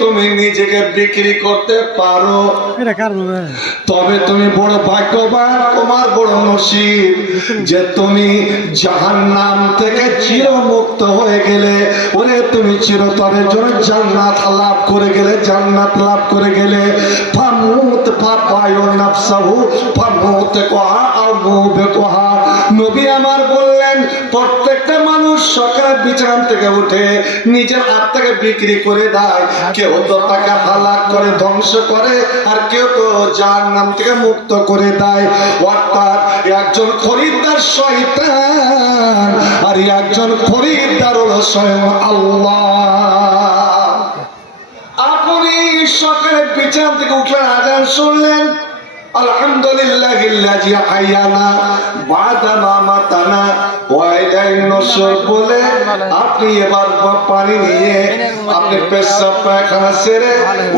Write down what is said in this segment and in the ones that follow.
তুমি নিজেকে বিক্রি করতে পারো, তবে তুমি বড় ভাগ্যবান, তোমার বড় নসিব যে তুমি জাহান্নাম থেকে চিরমুক্ত হয়ে গেলে। ওরে তুমি চিরতরের জন্য জান্নাত লাভ করে গেলে, জান্নাত লাভ করে গেলে। ফামুত ফাপায় নাফসাহু ফামুত কোহা আও মুবে কোহা। নবী আমার বললেন প্রত্যেকটা মানুষ সকালে বিছানা থেকে উঠে নিজের আত্মাকে বিক্রি করে দেয়। কেউ তো তাকে হালাক করে ধ্বংস করে, আর কেউ তো জাহান্নাম থেকে মুক্ত করে দেয়। অর্থাৎ একজন খরিদ্দার শয়তান, আর একজন খরিদ্দার হলো স্বয়ং আল্লাহ। আপনি সকালে বিছানা থেকে উঠলেন, আজান শুনলেন, আলহামদুলিল্লাহিল্লাযী আহইয়ানা বা'দা মা মাতানা ওয়া ইলাইহিন নুশুর বলে আপনি এবার পানি নিয়ে আপনি পেশাব পায়খানা সেরে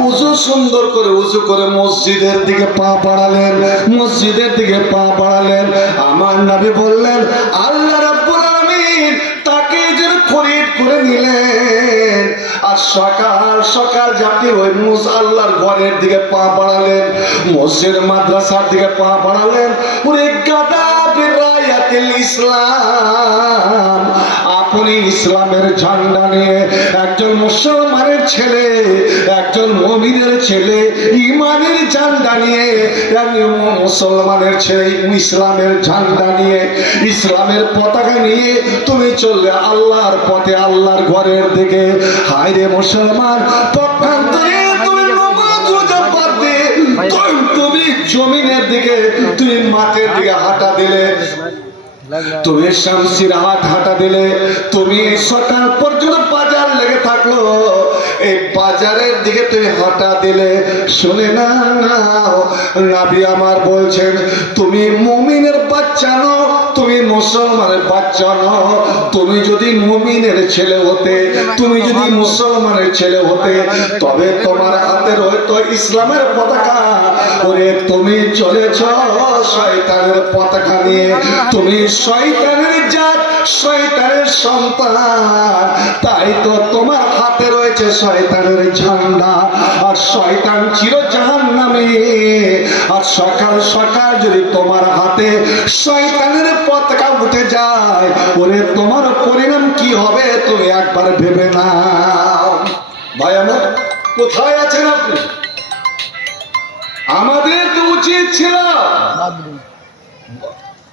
ওযু সুন্দর করে ওযু করে মসজিদের দিকে পা বাড়ালেন, মসজিদের দিকে পা বাড়ালেন। আমার নবী বললেন আল্লাহ রাব্বুল আলামিন তাকে যেন খরিদ করে নিলেন। আর সকাল সকাল আপনি ওই মুসাল্লার ঘরের দিকে পা বাড়ালেন, মসজিদ মাদ্রাসার দিকে পা বাড়ালেন। ওরে গাদা বিরায়াতিল ইসলাম, আপনি ইসলামের ঝান্ডা নিয়ে একজন মুসলমানের ছেলে, একজন মুমিনের ছেলে, ঈমানের ঝান্ডা নিয়ে, মুসলমানের ছেলে ইসলামের ঝান্ডা নিয়ে, ইসলামের পতাকা নিয়ে তুমি চললে আল্লাহর পথে, আল্লাহর ঘরের দিকে। হায় রে মুসলমান, পক্ষান্তরে তুমি নামাজ রোজা বাদ দিয়ে তুমি জমিনের দিকে, তুমি মাঠের দিকে হাঁটা দিলে, তুমি শামসির হাট হাঁটা দিলে, তুমি সকাল পর্যন্ত বাজার লেগে থাকলো, এই বাজারের দিকে তুমি হাঁটা দিলে। শুনে না, নবী আমার বলছেন তুমি মুমিনের বাচ্চা নও, তুমি মুসলমানের বাচ্চা নও। তুমি যদি মুমিনের ছেলে হতে, তুমি যদি মুসলমানের ছেলে হতে, তবে তোমার হাতের হয়তো ইসলামের পতাকা। ওরে তুমি চলেছ শয়তানের পতাকা নিয়ে, তুমি শয়তানের জাত, শয়তানের সন্তান, তাই তো তোমার হাতে রয়েছে শয়তানের ঝান্ডা। আর শয়তান চির জাহান্নামে। আর সকাল সকাল যদি তোমার হাতে শয়তানের পতাকা উঠে যায়, ওরে তোমার পরিণাম কি হবে তুমি একবার ভেবে নাও। ভাই আমার, কোথায় আছেন আপনি? আমাদের তো উচিত ছিল,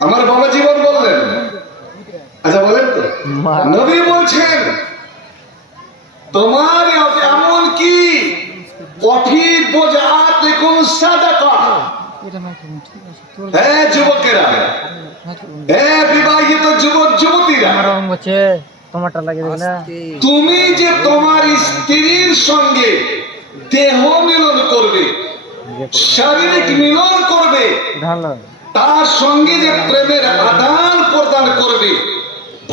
আমার বাবা জীবন বললেন, আচ্ছা বলেন তো, নবী বলছেন তোমার এমন কি অফির বোঝাত কোন সাদাকা। হ্যাঁ যুবকেরা, হ্যাঁ বিবাহিত যুবক যুবতীরা, তুমি যে তোমার স্ত্রীর সঙ্গে দেহ মিলন করবে, শারীরিক মিলন করবে, তার সঙ্গে যে প্রেমের আদান প্রদান করবে,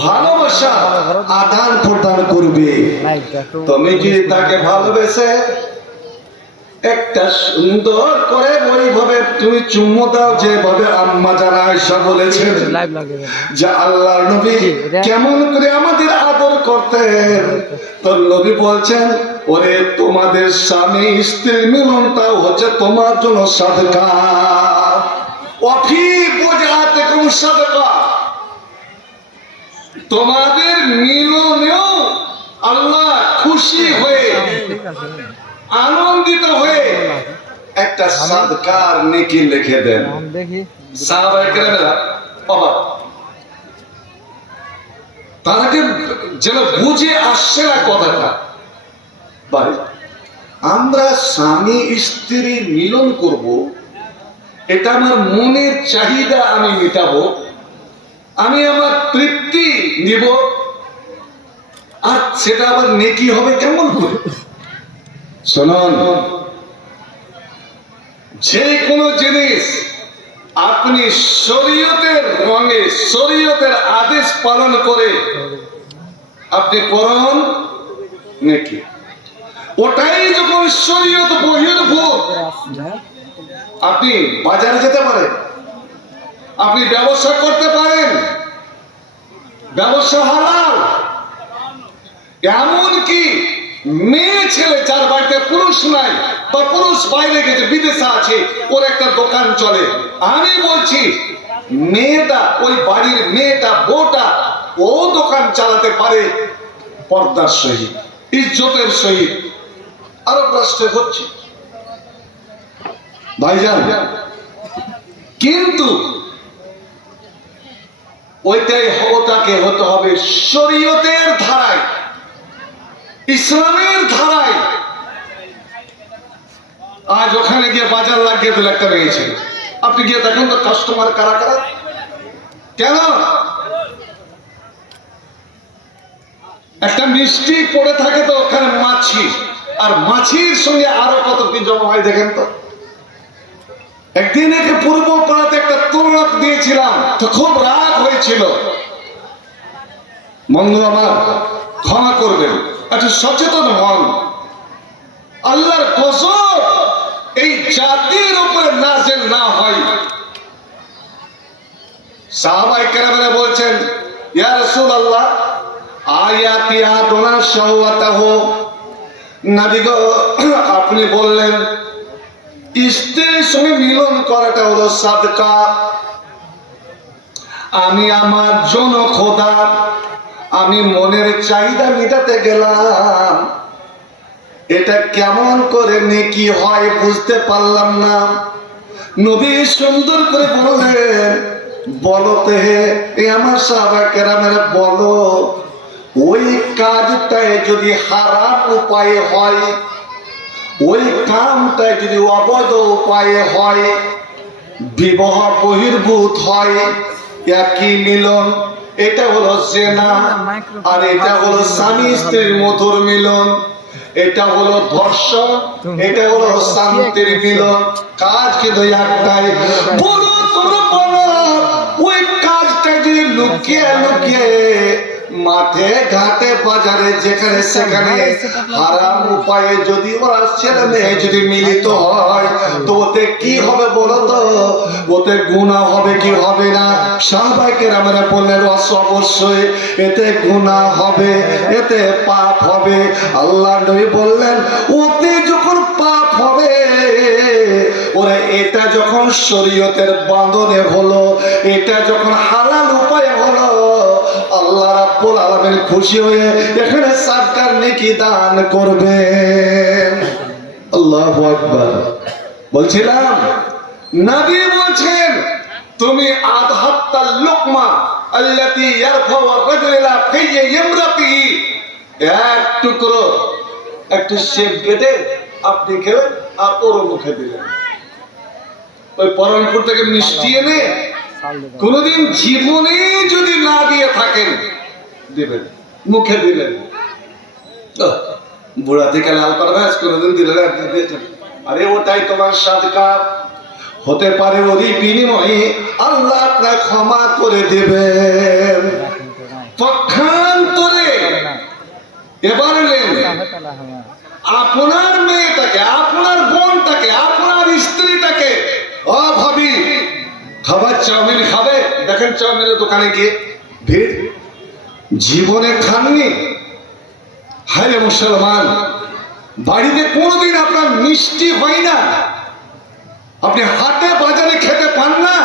ভালোবাসা আদান প্রদান করবে, তুমি কি তাকে ভালোবেসে একটা সুন্দর করে ওইভাবে তুমি চুম্মু দাও, যেভাবে আম্মা জানা আয়েশা বলেছেন যে আল্লাহর নবী কেমন করে আমাদের আদর করতেন। তো নবী বলছেন ওরে তোমাদের স্বামী স্ত্রীর মিলনটাও হচ্ছে তোমার জন্য সাদকা। অফি বোঝাতে কোন সাদকা, তোমাদের মিলনেও আল্লাহ খুশি হয়ে আনন্দিত হয়ে একটা সাদকার নেকি লিখে দেন। সাহাবায়ে কেরামেরা বাবা তারাকে যেন বুঝে আসছে না কথাটা। ভাই আমরা স্বামী স্ত্রী মিলন করব, এটা আমার মনের চাহিদা আমি মেটাবো, আমি আমার তৃপ্তি নিব, আর সেটা আবার নেকি হবে কেমন করে? শুনুন, যে কোনো জিনিস আপনি শরীয়তের রঙে, শরীয়তের আদেশ পালন করে আপনি করুন নেকি। ওটাই যখন শরীয়ত বহির্ভূত, আপনি বাজারে যেতে পারেন, আপনি ব্যবসা করতে পারেন, ব্যবসা হালাল, এমনকি মেয়ে ছেলে যার বাড়িতে পুরুষ নাই বা পুরুষ বাইরে গেছে বিদেশে আছে, ওর একটা দোকান চলে, আমি বলছি মেয়েটা, ওই বাড়ির মেয়েটা, বউটা, ও দোকান চালাতে পারে পর্দার সহিত, ইজ্জতের সহিত। আরব রাষ্ট্রে হচ্ছে ভাইজান, কিন্তু ওইটাই ওটাকে হতে হবে শরীয়তের ধারায়, ইসলামের ধারায়। আজ ওখানে গিয়ে বাজার লাগিয়ে দিল একটা মেয়ে ছিল, আপনি গিয়ে দেখুন তো কাস্টমার কারা কারা। কেন? একটা মিষ্টি পড়ে থাকে তো ওখানে মাছি, আর মাছির সঙ্গে আরো কত কি জমা হয় দেখেন তো। একদিন একে পূর্ব পাড়াতে একটা তরুণক দিয়েছিলাম, তো খুব রাগ হয়েছিল। বন্ধু আমার ক্ষমা করবেন, একটু সচেতন হন। আল্লাহর গজব এই জাতির উপরে নাযিল না হয়। সাহাবায়ে কেরামরা বলছেন, ইয়া রাসূলুল্লাহ আয়াতি আদনা শাওয়াতাহু, নবী গো আপনি বললেন স্ত্রীর সঙ্গে মিলন করাটা হলো সাদকা। আমি আমার জন্য খোদা, আমি মনের চাহিদা মেটাতে গেলাম, এটা কেমন করে নেকি হয় বুঝতে পারলাম না। নবী সুন্দর করে বললেন, বলতে হে এ আমার সাহাবা কেরামেরা বলো, ওই কাজটায় যদি হারাম উপায়ে হয়, ওই কামটায় যদি অবৈধ উপায়ে হয়, বিবাহ বহির্ভূত হয়, একই মিলন, এটা হলো জিনা, আর এটা হলো স্বামী স্ত্রীর মধুর মিলন, এটা হলো ধর্ষণ, এটা হলো শান্তির মিলন। কাজ কিন্তু একটাই। বলো তোমরা বলো, ওই কাজটা যদি লুকিয়ে লুকিয়ে মাঠে ঘাটে বাজারে যেখানে সেখানে হারাম উপায়ে যদি ওরা ছেলে মেয়ে যদি মিলিত হয়, তো ওতে কি হবে বলো তো? ওতে গুনাহ হবে কি হবে না? সাহাবায়ে কেরামেরা বললেন অবশ্যই এতে গুনাহ হবে, এতে পাপ হবে। আল্লাহ নবী বললেন, ওতে যখন পাপ হবে, ওরে এটা যখন শরীয়তের বাঁধনে হলো, এটা যখন হালাল উপায়ে হলো, আল্লাহ রাব্বুল আলামিন খুশি হয়ে এখানে সাদকার নেকি দান করবেন। আল্লাহু আকবার। বলছিলাম নবী বলছেন, তুমি আদহাত্তা লুকমা আল্লাতী ইয়ারফাউ আর-রাজুলু ইলা ফাইয়্যি ইমরাতিহি, এক টুকরো একটু সেব কেটে আপনি খেলেন আর ওর মুখে দিলেন। ওই পরমপুর থেকে মিষ্টি এনে কোনদিন জীবনে যদি না দিয়ে থাকেন, দিবেন, মুখে দিলেন, বুড়া থেকে লাল পারভেজ কোনদিন দিলেন, আরে ওটাই তোমার সাদকা হতে পারে, ওরই বিনিময়ে আল্লাহ আপনার ক্ষমা করে দেবেন। পক্ষান্তরে এবার আপনার মেয়েটাকে, আপনার বোনটাকে, আপনার স্ত্রীটাকে, ও ভাবি খাবার চাউমিন খাবে, দেখেন চাউমিনের দোকানে গিয়ে ভিড়, জীবনে খাননি। হায় মুসলমান, বাড়িতে কোনোদিন আপনার মিষ্টি হয় না, আপনি হাটে বাজারে খেতে পান না,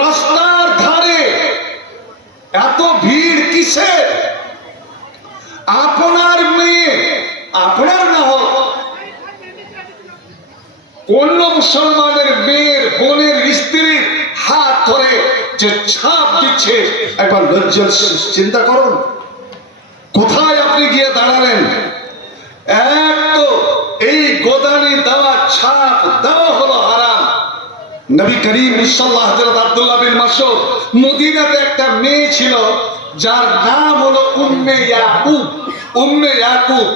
রাস্তার ধারে এত ভিড় কিসের? আপনার মেয়ে, আপনার না হোক অন্য মুসলমানের মেয়ের, বোনের, স্ত্রীর হাত ধরে যে ছাপ দিচ্ছে, একবার লজ্জার চিন্তা করুন। কোথায় আপনি গিয়ে দাঁড়ালেন? এক তো এই গোদানি দেওয়া ছাপ দেওয়া হলো হারাম। নবী করিম সাল্লাল্লাহু আলাইহি ওয়াসাল্লাম আব্দুল্লাহ বিন মাসউদ, মদিনাতে একটা মেয়ে ছিল যার নাম হলো উম্মে ইয়াকুব। উম্মে ইয়াকুব,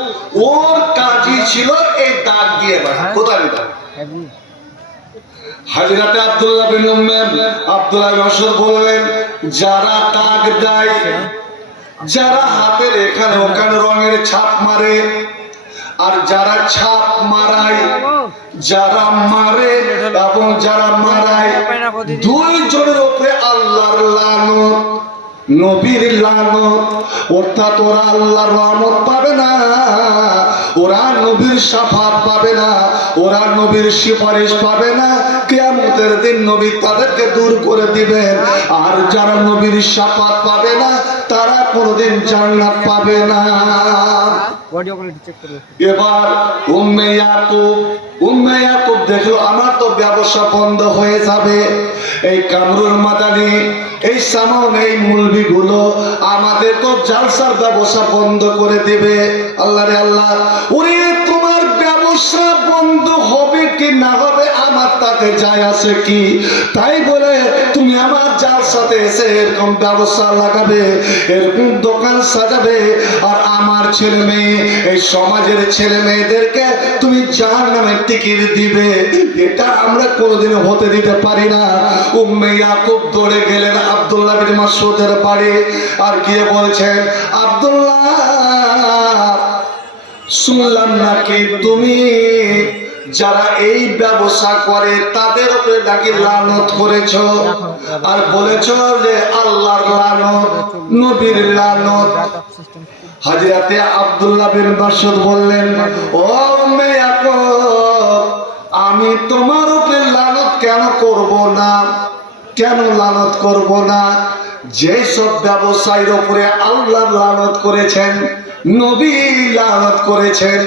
ওর কাজই ছিল এই দাগ দিয়ে বাড়া, গোদানি দাগ। হযরতে আব্দুল্লাহ বিন আব্দুল্লাহ বিন মাসউদ বললেন, যারা দাগ দেয়, যারা হাতের এখানে ওখানে রঙের ছাপ মারে, আর যারা ছাপ মারায়, যারা মারে এবং যারা মারায়, দুইজনের উপরে আল্লাহর লানত। নবীর লানত, অর্থাৎ ওরা আল্লাহর রহমত পাবে না, ওরা নবীর শাফাত পাবে না, ওরা নবীর সুপারিশ পাবে না। কিয়ামতের দিন নবী তাদেরকে দূর করে দিবেন। আর যারা নবীর শাফাত পাবে না তারা কোনোদিন জান্নাত পাবে না। এবার উম্মে ইয়াকুব দেখলো আমার তো ব্যবসা বন্ধ হয়ে যাবে, এই কামরুল মাদানী, এই সামন, এই মুলবি গুলো আমাদের তো জালসার ব্যবসা বন্ধ করে দিবে। আল্লাহ রে আল্লাহ, ওরে তোমার ব্যবসা বন্ধ হবে কি না হবে আমার তাতে যায় আছে কি? তাই বলে তুমি আমার জালসাতে এসে এরকম ব্যবসা লাগাবে, এরকম দোকান সাজাবে, আর আমার ছেলে মেয়ে, এই সমাজের ছেলে মেয়েদেরকে তুমি জাহান্নামের টিকিট দিবে, এটা আমরা কোনোদিন হতে দিতে পারি না। উম্মে ইয়াকুব দৌড়ে গেলেন আব্দুল্লাহ বিন মাসউদের বাড়ি, আর গিয়ে বলছেন, আব্দুল্লাহ, শুনলাম নাকি তুমি যারা এই ব্যবসা করে তাদের উপরে নাকি লানত করেছো, আর বলেছো যে আল্লাহর লানত, নবীর লানত। হযরতে আব্দুল্লাহ বিন মাসউদ বললেন, ও উম্মে ইয়াকুব, আমি তোমার উপরে লানত কেন করব না? কেন লানত করব না? যে সব ব্যবসায়ীর উপরে আল্লাহ লানত করেছেন, নবী লানত করেছেন,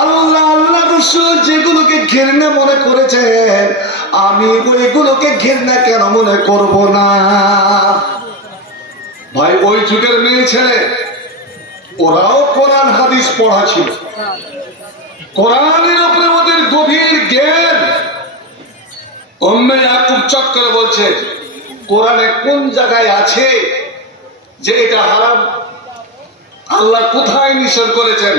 আল্লাহ আল্লাহ রাসূল যেগুলোকে ঘৃণা মনে করেছেন, আমি ওইগুলোকে ঘৃণা কেন মনে করব না? ভাই, ওই যুগের মেয়ে ছেলে ওরাও কোরআন হাদিস পড়া ছিল, কোরআনের উপরে ওদের গভীর জ্ঞান। উম্মে ইয়াকুব চক্করে বলছে, কোরআনে কোন জায়গায় আছে যে এটা হারাম? আল্লাহ কোথায় নিষেধ করেছেন?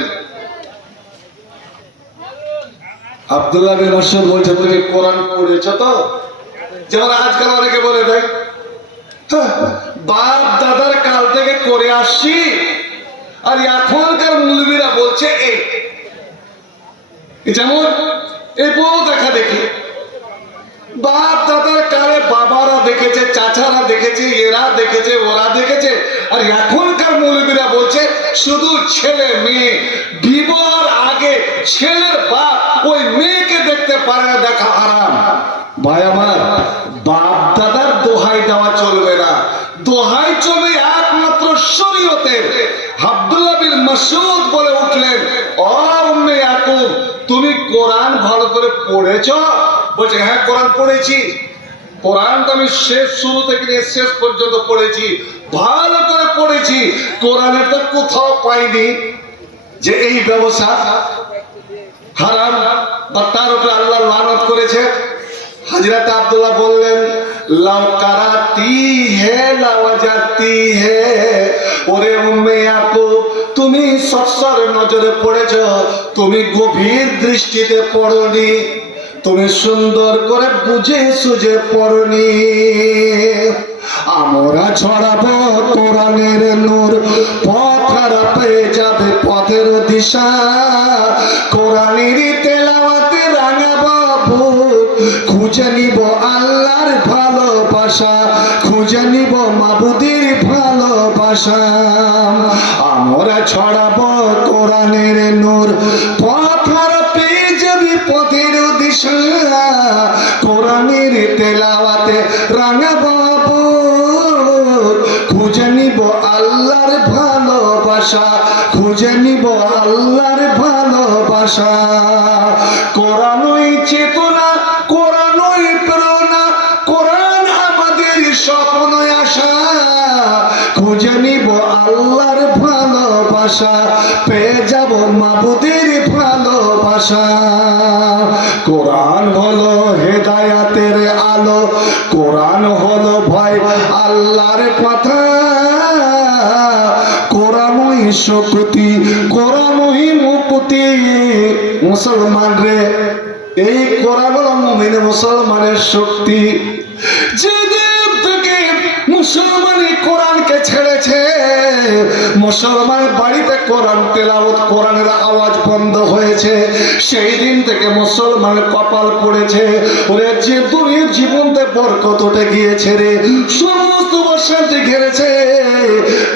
আব্দুল্লাহ বিন মাসউদ বলছে, তুমি কোরআন পড়েছো তো? যেমন আজকাল অনেকে বলে দেয়, বাপ দাদার কাল থেকে করে আসছি, আর এখনকার মুলবিরা বলছে এই। যেমন এই বউ দেখা দেখি, বাপ দাদার কালে বাবারা দেখেছে, চাচারা দেখেছে, এরা দেখেছে, ওরা দেখেছে, আর এখনকার মৌলবীরা বলছে শুধু ছেলে মেয়ে, বিবাহের আগে ছেলের বাপ ওই মেয়েকে দেখতে পারে না, দেখা হারাম। ভাই আমার, বাপ দাদার দোহাই দেওয়া চলবে না, দোহাই চলবে একমাত্র শরীয়তের। আব্দুল্লাহ বিন মাসউদ বলে উঠলেন, ও উম্মে ইয়াকুব, তুমি কোরআন ভালো করে পড়েছো? বলছে, হ্যাঁ কোরআন পড়েছি, কোরআন তো আমি শেষ শুরু থেকে নিয়ে শেষ পর্যন্ত পড়েছি, ভালো করে পড়েছি। কোরআনে তো কোথাও পাইনি যে এই ব্যবসা হারাম বা তার উপরে আল্লাহ লানত করেছে। হযরত আব্দুল্লাহ বললেন, লাউ কারাতি হে লাওয়াজাতি হে, ওরে উম্মে ইয়াকুব, তুমি সচ্ছর নজরে পড়েছো, তুমি গভীর দৃষ্টিতে পড়নি, তুমি সুন্দর করে বুঝে সুঝে পড়নি। আমরা ছড়াবো কোরআনের নূর, পথ হারা পেয়ে যাবে পথের দিশা, কোরআনের তেলাওয়াতে রাঙাবো বুক, খুঁজে নিব আল্লাহর ভালোবাসা, খুঁজে নিব মাবুদের ভালোবাসা। আমরা ছড়াবো কোরআনের নূর, পথ হারা পেয়ে যাবে পথের দিশা, কোরআনের তেলাওয়াতে রাঙাবো বুক, খুঁজে নিব আল্লাহর ভালোবাসা, খুঁজে নিব আল্লাহর ভালোবাসা। কোরআনই চেতনা, কোরআনই প্রেরণা, কোরআন আমাদের স্বপ্ন আশা, খুঁজে নিব আল্লাহর ভালোবাসা, পেয়ে যাব মাবুদের ভালোবাসা। কোরআন হলো হেদায়াতের আলো, কোরআন হলো ভাই আল্লাহর কথা, কোরআনই শক্তি, কোরআনই মুক্তি। মুসলমান রে, এই কোরআন হলো মুমিন মুসলমানের শক্তি। যেদিন থেকে মুসলমানই কোরআনকে ছেড়েছে, মুসলমান বাড়িতে কোরআন তেলাওয়াত, কোরআনের আওয়াজ বন্ধ হয়েছে, সেই দিন থেকে মুসলমানের কপাল পড়েছে। ওরে যে দুনিয়ার জীবনতে বরকত উঠে গিয়েছে রে, সমস্ত অশান্তি ঘিরেছে,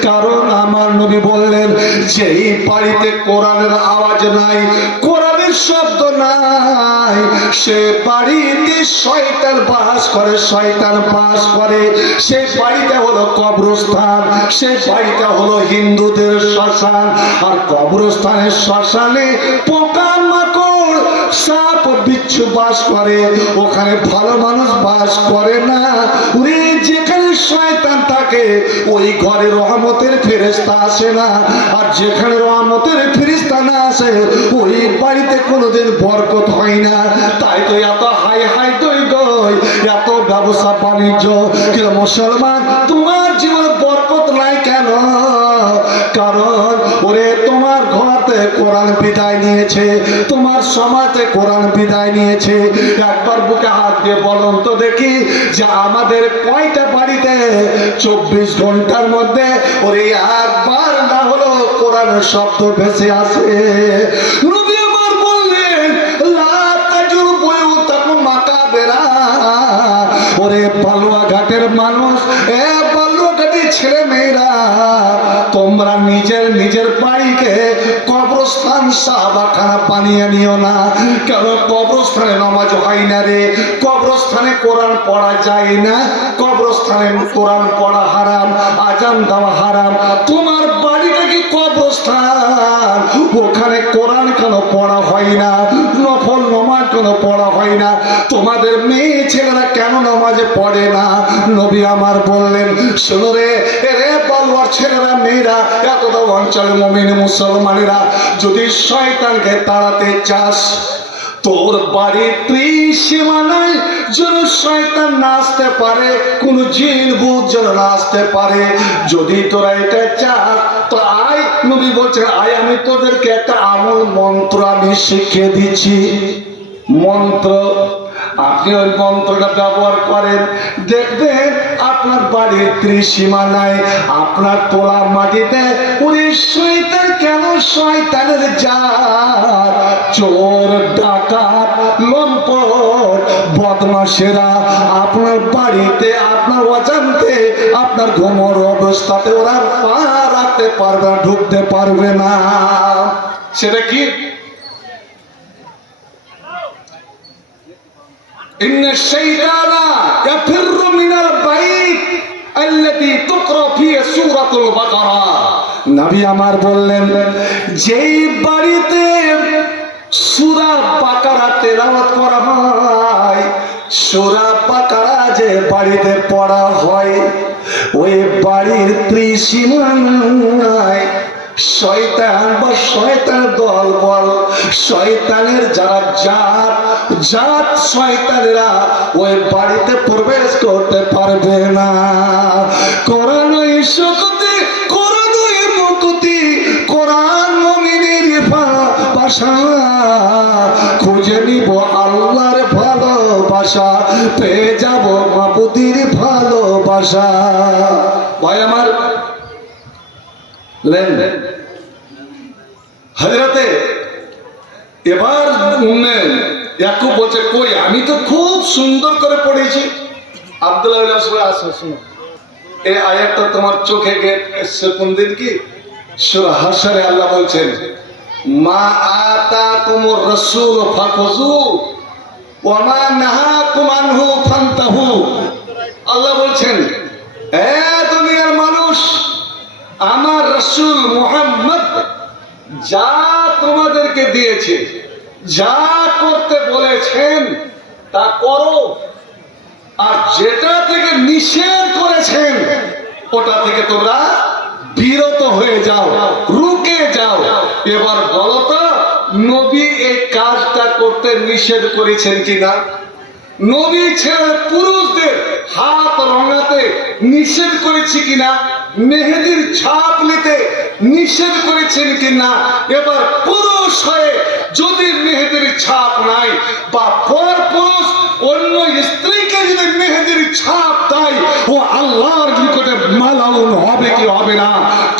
কারণ আমার নবী বললেন যেই বাড়িতে কোরআনের আওয়াজ নাই, কোরআনের শব্দ নাই, সে বাড়িতে শয়তান বাস করে, শয়তান বাস করে। সেই বাড়িটা হলো কবরস্থান, সেই বাড়িটা হলো হিন্দুদের শ্মশান। আর কবরস্থানের শ্মশানে পোকামাকড়, সাপ বিচ্ছু বাস করে, ওখানে ভালো মানুষ বাস করে না। ওরে যেখানে শয়তান থাকে ওই ঘরে রহমতের ফেরেশতা আসে না, আর যেখানে রহমতের ফেরেশতা না আসে ওই বাড়িতে কোনোদিন বরকত হয় না। তাই তো এত হাই হাই দই দই, এত ব্যবসা বাণিজ্য। কিন্তু মুসলমান, তোমার জীবনে বরকত নাই কেন? কারণ ওরে তোমার ঘরতে কোরআন বিদায় নিয়েছে, তোমার সমাজে কোরআন বিদায় নিয়েছে। একবার বুকে হাত দিয়ে বলুন তো দেখি যে আমাদের কয়টা বাড়িতে 24 ঘন্টার মধ্যে ওরে একবার না হলো কোরআনের শব্দ ভেসে আসে? নবী আমার বললেন লা তাজুর বুয়ুতাকুম মাকাবেরা। ওরে বালুয়া ঘাটের মানুষ, এ বালুয়া ঘাটের ছেলে মেয়েরা, তোমরা নিজের নিজের বাড়িকে কবরস্থান সাহাবাখানা বানিয়ে নিও না। কেন কবরস্থানে নামাজ হয় না রে, কবরস্থানে কোরআন পড়া যায় না, কবরস্থানে কোরআন পড়া হারাম, আজান দেওয়া হারাম। তোমার বাড়িটা কি কবরস্থান, ওখানে কোরআন কেন পড়া হয় না, নফল নামাজ কেন পড়া হয় না? তোমাদের মেয়ে ছেলেরা কেন নামাজে পড়ে না? নবী আমার বললেন শোনো রে, রে বালুয়ার ছেলেরা মেয়েরা, এতটা অঞ্চলের মুমিন মুসলমানেরা, যদি শয়তানকে তাড়াতে চাস, তোর বাড়ির ত্রিসীমানায় যেন শয়তান না আসতে পারে, কোন জিন ভূত যেন না আসতে পারে। যদি তোরা এটা চাস তো আয়, নবী বলছেন আয়, আমি তোদেরকে একটা আমল মন্ত্র আমি শিখিয়ে দিচ্ছি। মন্ত্র, আপনি ওই মন্ত্রটা ব্যবহার করেন, দেখবেন আপনার বাড়ির ত্রিসীমানায়, আপনার তোলা মাটিতে ওই শয়তান, কেন শয়তানের জাত, চোর ডাকাত লম্পট বদমাশেরা আপনার বাড়িতে আপনার অজান্তে আপনার ঘুমোর অবস্থাতে ওরা পা রাখতে পারবে না, ঢুকতে পারবে না। সেটা কি? ইন্না শাইতানা ইয়াফিররু মিনাল বাইত আল্লাতী তুকরা ফিহি সূরাতুল বাকারা। নবী আমার বললেন যেই বাড়িতে সূরা বাকারা তেলাওয়াত করা হয়, সূরা বাকারা যে বাড়িতে পড়া হয়, ওই বাড়ির ত্রিসীমানায় শয়তান বা শয়তান দল বল, শয়তানের যারা জাত শয়তানেরা ওই বাড়িতে প্রবেশ করতে পারবে না। কোরআন শক্তি, কোরআন মুক্তি, কোরআন মুমিনের ভাষা, খুঁজে নিব আল্লাহর ভালোবাসা, পেয়ে যাব মাবুদের ভালোবাসা। ভাই আমার হযরতে এবার ইয়াকুব বলছে কই, আমি তো খুব সুন্দর করে পড়েছি। আব্দুল্লাহ আসো শুনো, এই আয়াতটা তোমার চোখে গেছে কোন দিন কি? সূরা হাশরে আল্লাহ বলছেন মা আতাকুমুর রাসূল ফাখুযু ওয়া মা নাহাকুম আনহু ফান্তাহু। আল্লাহ বলছেন এ দুনিয়ার মানুষ, আমার রাসূল মুহাম্মদ যা তোমাদেরকে দিয়েছে, যা করতে বলেছেন তা করো, আর যেটা থেকে নিষেধ করেছেন ওটা থেকে তোমরা বিরত হয়ে যাও, রুকে যাও। এবার বলো তো নবী এই কাজটা করতে নিষেধ করেছেন কিনা? নবী ছেলে পুরুষদের হাত রঙাতে নিষেধ করেছি কিনা? মেহেদির ছাপ নিতে নিষেধ করেছেন কিনা? এবার পুরুষ হয়ে যদি মেহেদির ছাপ নাই বা পর পুরুষ অন্য স্ত্রীকে যদি মেহেদির ছাপ দেয়, ও আল্লাহর নিকটে মালাউন হবে কি হবে না?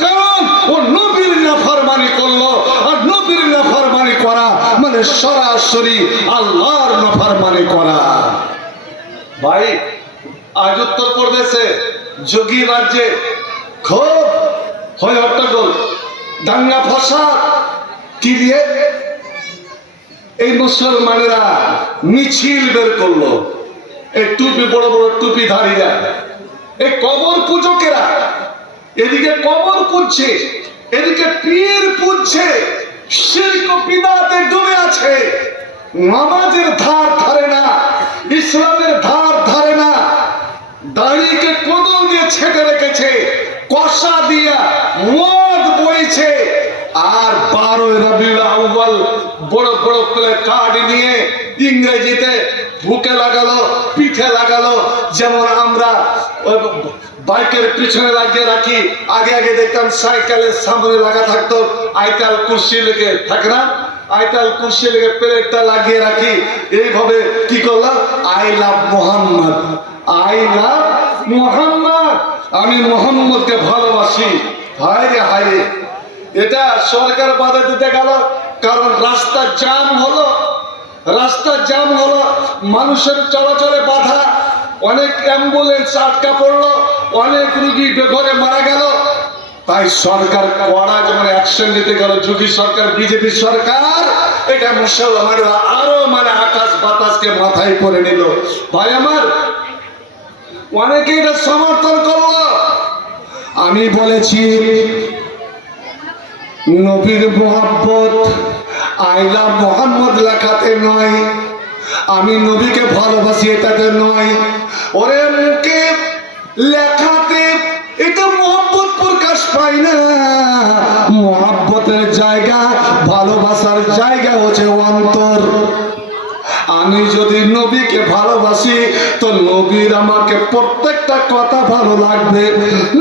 কারণ ও নবীর নাফরমানি করলো, আর নবীর নাফরমানি করা মানে সরাসরি আল্লাহর নাফরমানি করা। ভাই আজ উত্তরপ্রদেশে যোগী রাজ্যে খুব হয় হট্টগোল, দাঙ্গা ফসাদ। কি দিয়ে? এই মুসলমানেরা মিছিল বের করলো, এই টুপি, বড় বড় টুপিধারীরা, এই কবর পূজকেরা এদিকে কবর পুজছে, এদিকে পীর পুজছে, শিরক ও বিদআতে ডুবে আছে, নামাজের ধার ধারে না, ইসলামের ধার ধারে না, দাড়িকে কোদল দিয়ে ছেটে রেখেছে, কষা দিয়া মদ বইছে, আর 12 রবিউল আউয়াল বড় বড় প্লে কার্ড নিয়ে ইংরেজিতে বুকে লাগালো, পিঠে লাগালো। যেমন আমরা বাইকের পিছনে লাগিয়ে রাখি, আগে আগে দেখতাম সাইকেলের সামনে লাগা থাকতো আইতাল কুরসি লেগে, থাকে না? আইতাল কুরসি লেগে প্লেটটা লাগিয়ে রাখি। এইভাবে কি করলাম? I love Mohammad, I love Mohammad, আমি মোহাম্মদকে ভালোবাসি। হায় রে হায় রে, এটা সরকার বাধা দিতে গেল, কারণ রাস্তা জাম হলো, রাস্তা জাম হলো, মানুষের চলাচলে বাধা, অনেক অ্যাম্বুলেন্স আটকা পড়লো, অনেক রুগী বেঘরে মারা গেল। তাই সরকার কড়া যেমন অ্যাকশন নিতে গেল, যোগী সরকার, বিজেপি সরকার, এটা মুসলমানরা আরো আকাশ বাতাসকে মাথায় করে নিল। ভাই আমার, অনেকে এটা সমর্থন করলো। আমি বলেছি নবীর মোহাব্বত আইলা মোহাম্মদ লেখাতে নয়, আমি নবীকে ভালোবাসি এটাতে নয়। ওরে মুখে লেখাতে এটা মোহাব্বত প্রকাশ পায় না। মোহাব্বতের জায়গা, ভালোবাসার জায়গা হচ্ছে অন্তর। আমি যদি নবীকে ভালোবাসি তো নবীর আমাকে প্রত্যেকটা কথা ভালো লাগবে।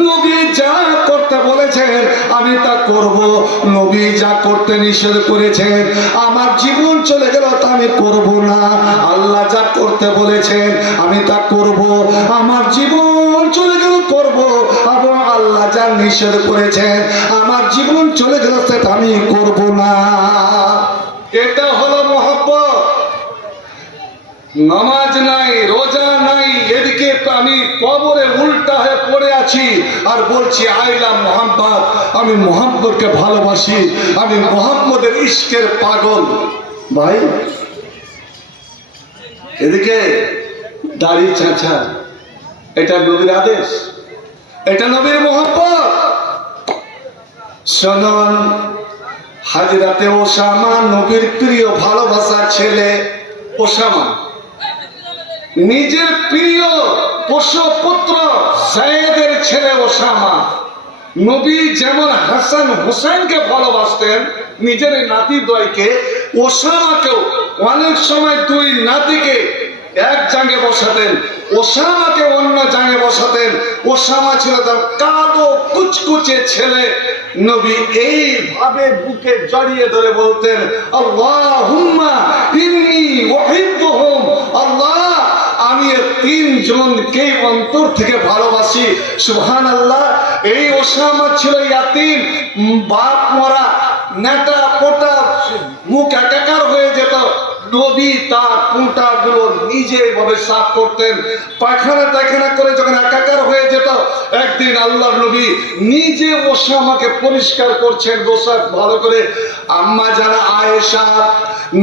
নবী যা করতে বলেছেন আমি তা করব, নবী যা করতে নিষেধ করেছেন আমার জীবন চলে গেল তা আমি করব না। আল্লাহ যা করতে বলেছেন আমি তা করব, আমার জীবন চলে গেল করব, এবং আল্লাহ যা নিষেধ করেছেন আমার জীবন চলে গেল সেটা আমি করব না। এটা হলো মহব্বত। নামাজ নাই, রোজা নাই, এদিকে আমি কবরে উল্টা হয়ে পড়ে আছি আর বলছি আইলা মোহাম্মদ, আমি মোহাম্মদকে ভালোবাসি, আমি মোহাম্মদের ইশকের পাগল। ভাই এদিকে দাড়ি চাঁচা, এটা নবীর আদেশ, এটা নবীর মোহাম্মদ। শুনুন, হাজরাতে ওসামা, নবীর প্রিয় ভালোবাসার ছেলে ওসামা, নিজের প্রিয় পোষ্যপুত্র যায়েদের ছেলে ওসামা। নবী যেমন হাসান হোসেনকে ভালোবাসতেন, নিজের নাতি দ্বয়কে, ওসামাকেও অনেক সময় দুই নাতিকে এক জায়গায় বসাতেন, ওসামাকে অন্য জায়গায় বসাতেন। ওসামা ছিল তার কালো কুচকুচে ছেলে। নবী এইভাবে বুকে জড়িয়ে ধরে বলতেন, আল্লাহুম্মা ইন্নী উহিব্বুহুম, আল্লাহ আমি তিনজনকে অন্তর থেকে ভালোবাসি। সুবহানাল্লাহ। এই ওসামা ছিল ইয়াতিম, বাপ মরা, নেটা পোটা, মুখ একাকার হয়ে যেত। নবী তার কুঁটা গুলো নিজে ভাবে সাফ করতেন, পায়খানা টায়খানা করে যখন একাকার হয়ে যেত, একদিন আল্লাহর নবী নিজে ওসামাকে পরিষ্কার করছেন, গোসল ভালো করে। আম্মা জানা আয়েশা,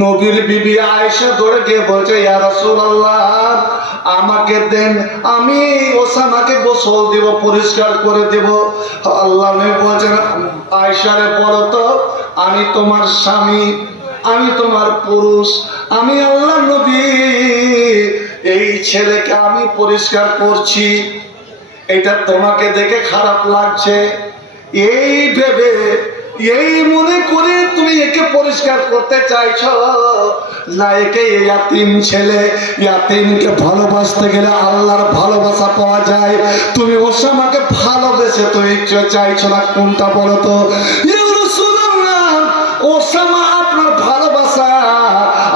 নবীর বিবি আয়েশা দৌড়ে গিয়ে বলছে, ইয়া রাসূলুল্লাহ আমাকে দেন, আমি ওসামাকে গোসল দিব, পরিষ্কার করে দেব। আল্লাহ নবী বলছেন, আয়েশারে বলো তো, আমি তোমার স্বামী, আমি তোমার পুরুষ, আমি আল্লাহ নবী এই ছেলেকে আমি পরিষ্কার করছি, এটা তোমাকে দেখে খারাপ লাগছে, এই ভেবে, এই মনে করে তুমি একে পরিষ্কার করতে চাইছো না? একে ইয়াতিম ছেলে, ইয়াতিমকে ভালোবাসতে গেলে আল্লাহর ভালোবাসা পাওয়া যায়। তুমি ওসামাকে ভালোবেসে তুমি চাইছো না, কোনটা বলো তো? ইয়া রাসূলুল্লাহ, ওসামা আপনার ভালোবাসা,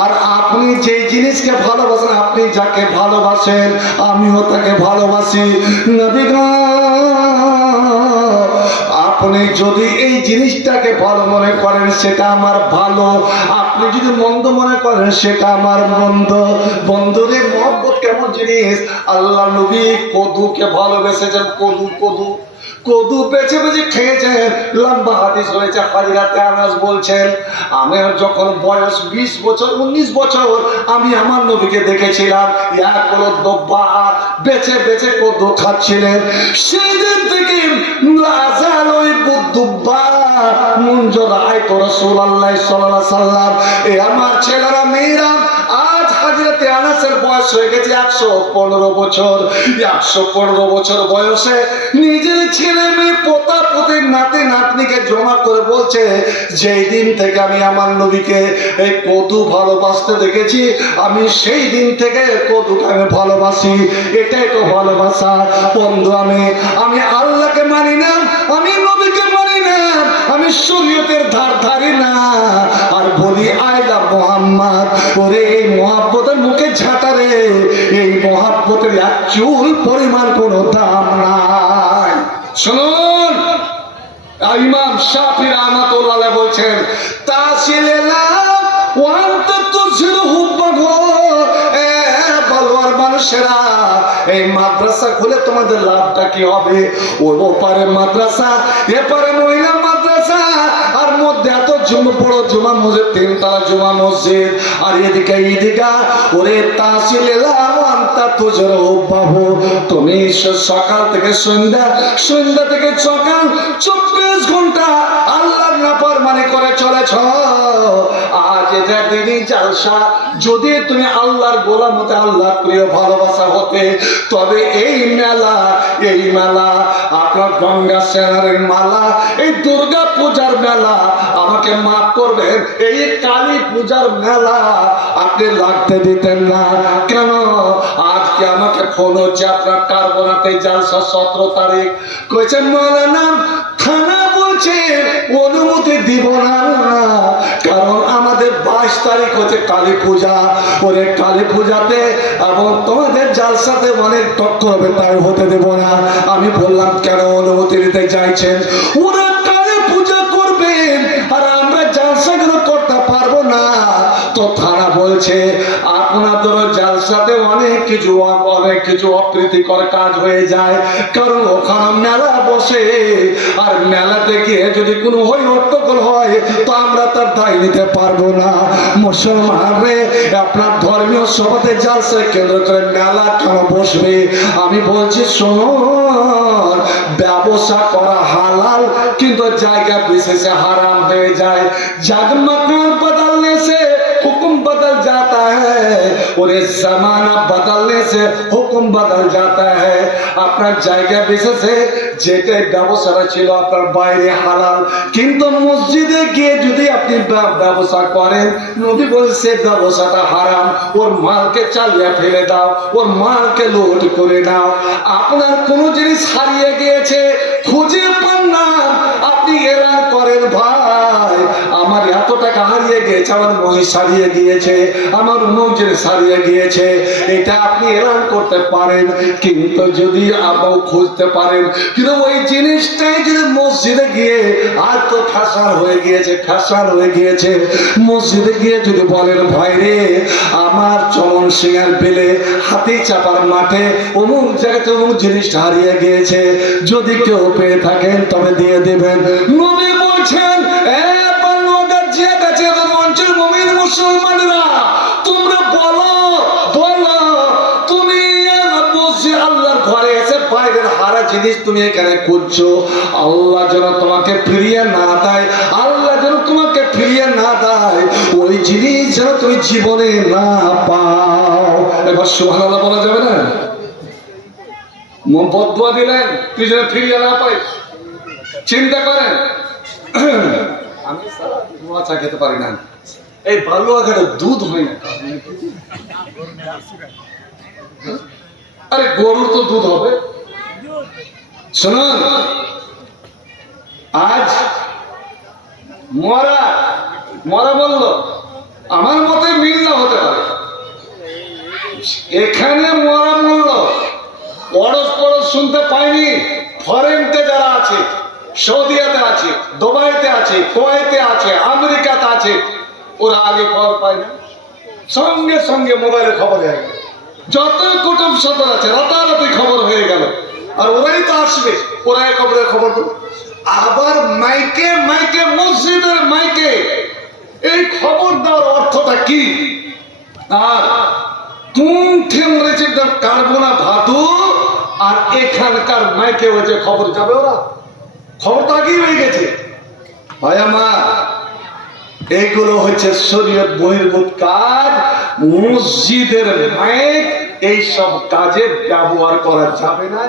আর আপনি যে জিনিসকে ভালোবাসেন, আপনি যাকে ভালোবাসেন আমিও তাকে ভালোবাসি। নবী গো, আপনি যদি এই জিনিসটাকে ভালো মনে করেন সেটা আমার ভালো, আপনি যদি মন্দ মনে করেন সেটা আমার মন্দ। বন্ধুরে, মহব্বত কেমন জিনিস! আল্লাহ নবী কদুকে ভালোবেসেছেন, কদু কদু কদু বেছে বেছে খেয়েছেন। লম্বা হাদিস রয়েছে, হযরত আনাস বলছেন আমার যখন বয়স 20 বছর 19 বছর আমি আমার নবীকে দেখেছিলাম ইয়াকুলু দুব্বা, বেছে বেছে কদু খাচ্ছিলেন। সেই দিন থেকে লাজাল ওই দুব্বা মুনজ রাআইতু রাসূলুল্লাহ সাল্লাল্লাহু আলাইহি সাল্লাম। এই আমার ছেলেরা মেয়েরা, আজ হযরত আনাসের বয়স হয়ে গেছে 115 বছর। 115 বছর বয়সে নিজের ছেলে মেয়ে পোতা পোতি নাতি নাতনিকে জমা করে বলছে যেই দিন থেকে আমি আমার নবীকে এই কদু ভালোবাসতে দেখেছি আমি সেই দিন থেকে কদুকে আমি ভালোবাসি। এটাই তো ভালোবাসা বন্ধু। আমি আল্লাহকে মানি না, আমি নবীকে মানি না, আমি শরীয়তের ধার ধারি না, আর বলি আই লাভ মুহাম্মদ। ওরে এই মহাব্বতের মুখে ঝাঁটারে, এই মহাব্বতের এক চুল পরিমাণ কোনো দাম নাই। শুনুন, ইমাম শাফি রাহমাতুল্লাহ আলাইহি বলছেন তাসিলা ওয়ান্তা তুরসিল হুব্বাহু। এ বলওয়ার মানুষেরা, এই মাদ্রাসা খুলে তোমাদের লাভটা কি হবে? ওপারে মাদ্রাসা, এপারে মহিলা মাদ্রাসা, আর মধ্যে এত বড় জুমা মসজিদ, 3 তলা জুমা মসজিদ, আর এদিকে ঈদগাহ। ওরে তাসিলা ওয়ান্তা তুরসিল হুব্বাহু, তুমি সকাল থেকে সন্ধ্যা, সন্ধ্যা থেকে সকাল 24 ঘন্টা আল্লাহর নাফরমানি করে চলেছ। আজ এটা দিনই জালসা। যদি তুমি আল্লাহর গোলাম হতে, আল্লাহর প্রিয় ভালোবাসা হতে, তবে এই মেলা আপনার গঙ্গা সেনারের মেলা, এই দুর্গা পূজার মেলা, আমাকে মাফ করবেন, এই কালী পূজার মেলা আপনি লাগতে দিতেন না কেন? আজকে আমাকে ফোন হচ্ছে আপনার কারবালাতে জালসা 17 তারিখ, কইছে মাওলানা থানা বলছে অনুমতি দিব না, কারণ আমাদের 22 তারিখ হচ্ছে কালী পূজা। ওরে কালী পূজাতে এবং তোমাদের জালসাতে অনেক টক্কর হবে, তাই হতে দেব না। আমি বললাম কেন অনুমতি দিতে চাইছেন? ওরা কালী পূজা করবেন আর আমরা জালসাগুলো করতে পারবো না। তো থানা বলছে আপনাদের জালসাতে অনেক কিছু অপ্রীতিকর কাজ হয়ে যায়, কারণ ওখানে মেলা বসে, আর মেলাতে গিয়ে যদি কোনো হট্টগোল হয় তো আমরা তার দায় নিতে পারবো না। মুসলমান রে, আপনার ধর্মীয় সভাতে জালসা কেন্দ্র করে মেলা কেন বসবে? আমি বলছি শোন, ব্যবসা করা হালাল, কিন্তু জায়গা বিশেষে হারাম হয়ে যায়। जग मकान बदलने से हुक्म बदल जाता है और इस जमाना बदलने से हुक्म बदल जाता है। আপনার জায়গা বিশেষে যেটা ব্যবসা ছিল আপনার বাইরে হালাল, কিন্তু মসজিদে গিয়ে যদি আপনি ব্যবসা করেন, নবী বলছে ব্যবসাটা হারাম, ওর মালকে চালিয়ে ফেলে দাও, ওর মালকে লুট করে নাও। আপনার কোনো জিনিস হারিয়ে গিয়েছে, খুঁজে পান না, আপনি এলান করেন ভাই আমার এত টাকা হারিয়ে গিয়েছে, আমার মহিষ হারিয়ে গিয়েছে, আমার অমুক জিনিস হারিয়ে গিয়েছে, এটা আপনি এলান করতে পারেন। কিন্তু যদি আপনি খুঁজতে পারেন, কিন্তু ওই জিনিসটাই যদি মসজিদে গিয়ে, আর তো ফ্যাশন হয়ে গিয়েছে, মসজিদে গিয়ে যদি বলেন ভাই রে আমার চমন সিংহের বেলে হাতি চাপার মাঠে অমুক জায়গাতে অমুক জিনিসটা হারিয়ে গিয়েছে, যদি কেউ পেয়ে থাকেন তবে দিয়ে দেবেন। নবী বলছেন মুসলমানেরা তোমরা বলো তুমি আল্লাহর ঘরে এসে বাইরের হারা জিনিস তুমি এখানে খুঁজছো, আল্লাহ যেন তোমাকে ফিরিয়ে না দেয়, আল্লাহ যেন তোমাকে ফিরিয়ে না দেয়, ওই জিনিস যেন তুমি জীবনে না পাও। এবার সুবহানাল্লাহ বলা যাবে না? বদুয়া দিলেন তুই যেন ফিরিয়ে না পাই। চিন্তা করেন, আমি সারা চা খেতে পারি না, এই বালুয়াঘাটে দুধ হয় না, আরে গরুর তো দুধ হবে। শুনুন, আজ মরা বললো আমার মতে মিল না হতে পারে, এখানে মরা বললো পরশ শুনতে পাইনি। ফরেনতে যারা আছে, সৌদিয়াতে আছে, দুবাইতে আছে, কুয়েতে আছে, আমেরিকাতে আছে, ওরা আগে খবর পায় না, সঙ্গে সঙ্গে মোবাইলে খবর হয়ে গেল। যত কুটুম সদর আছে রাতারাতি খবর হয়ে গেল। আর ওরাই তো আসবে, ওরাই কবরের খবর দেবে। আবার মাইকে মাইকে, মসজিদের মাইকে এই খবর দেওয়ার অর্থটা কি? আর কোন মরেছে কার্বনা ভাদু, আর এখানকার মাইকে হয়েছে খবর যাবে, ওরা খবর তো আগেই হয়ে গেছে। ভাই আমার, এইগুলো হচ্ছে শরীয়ত বহির্ভূত কাজ। মসজিদের মাইক এইসব কাজে ব্যবহার করা যাবে না।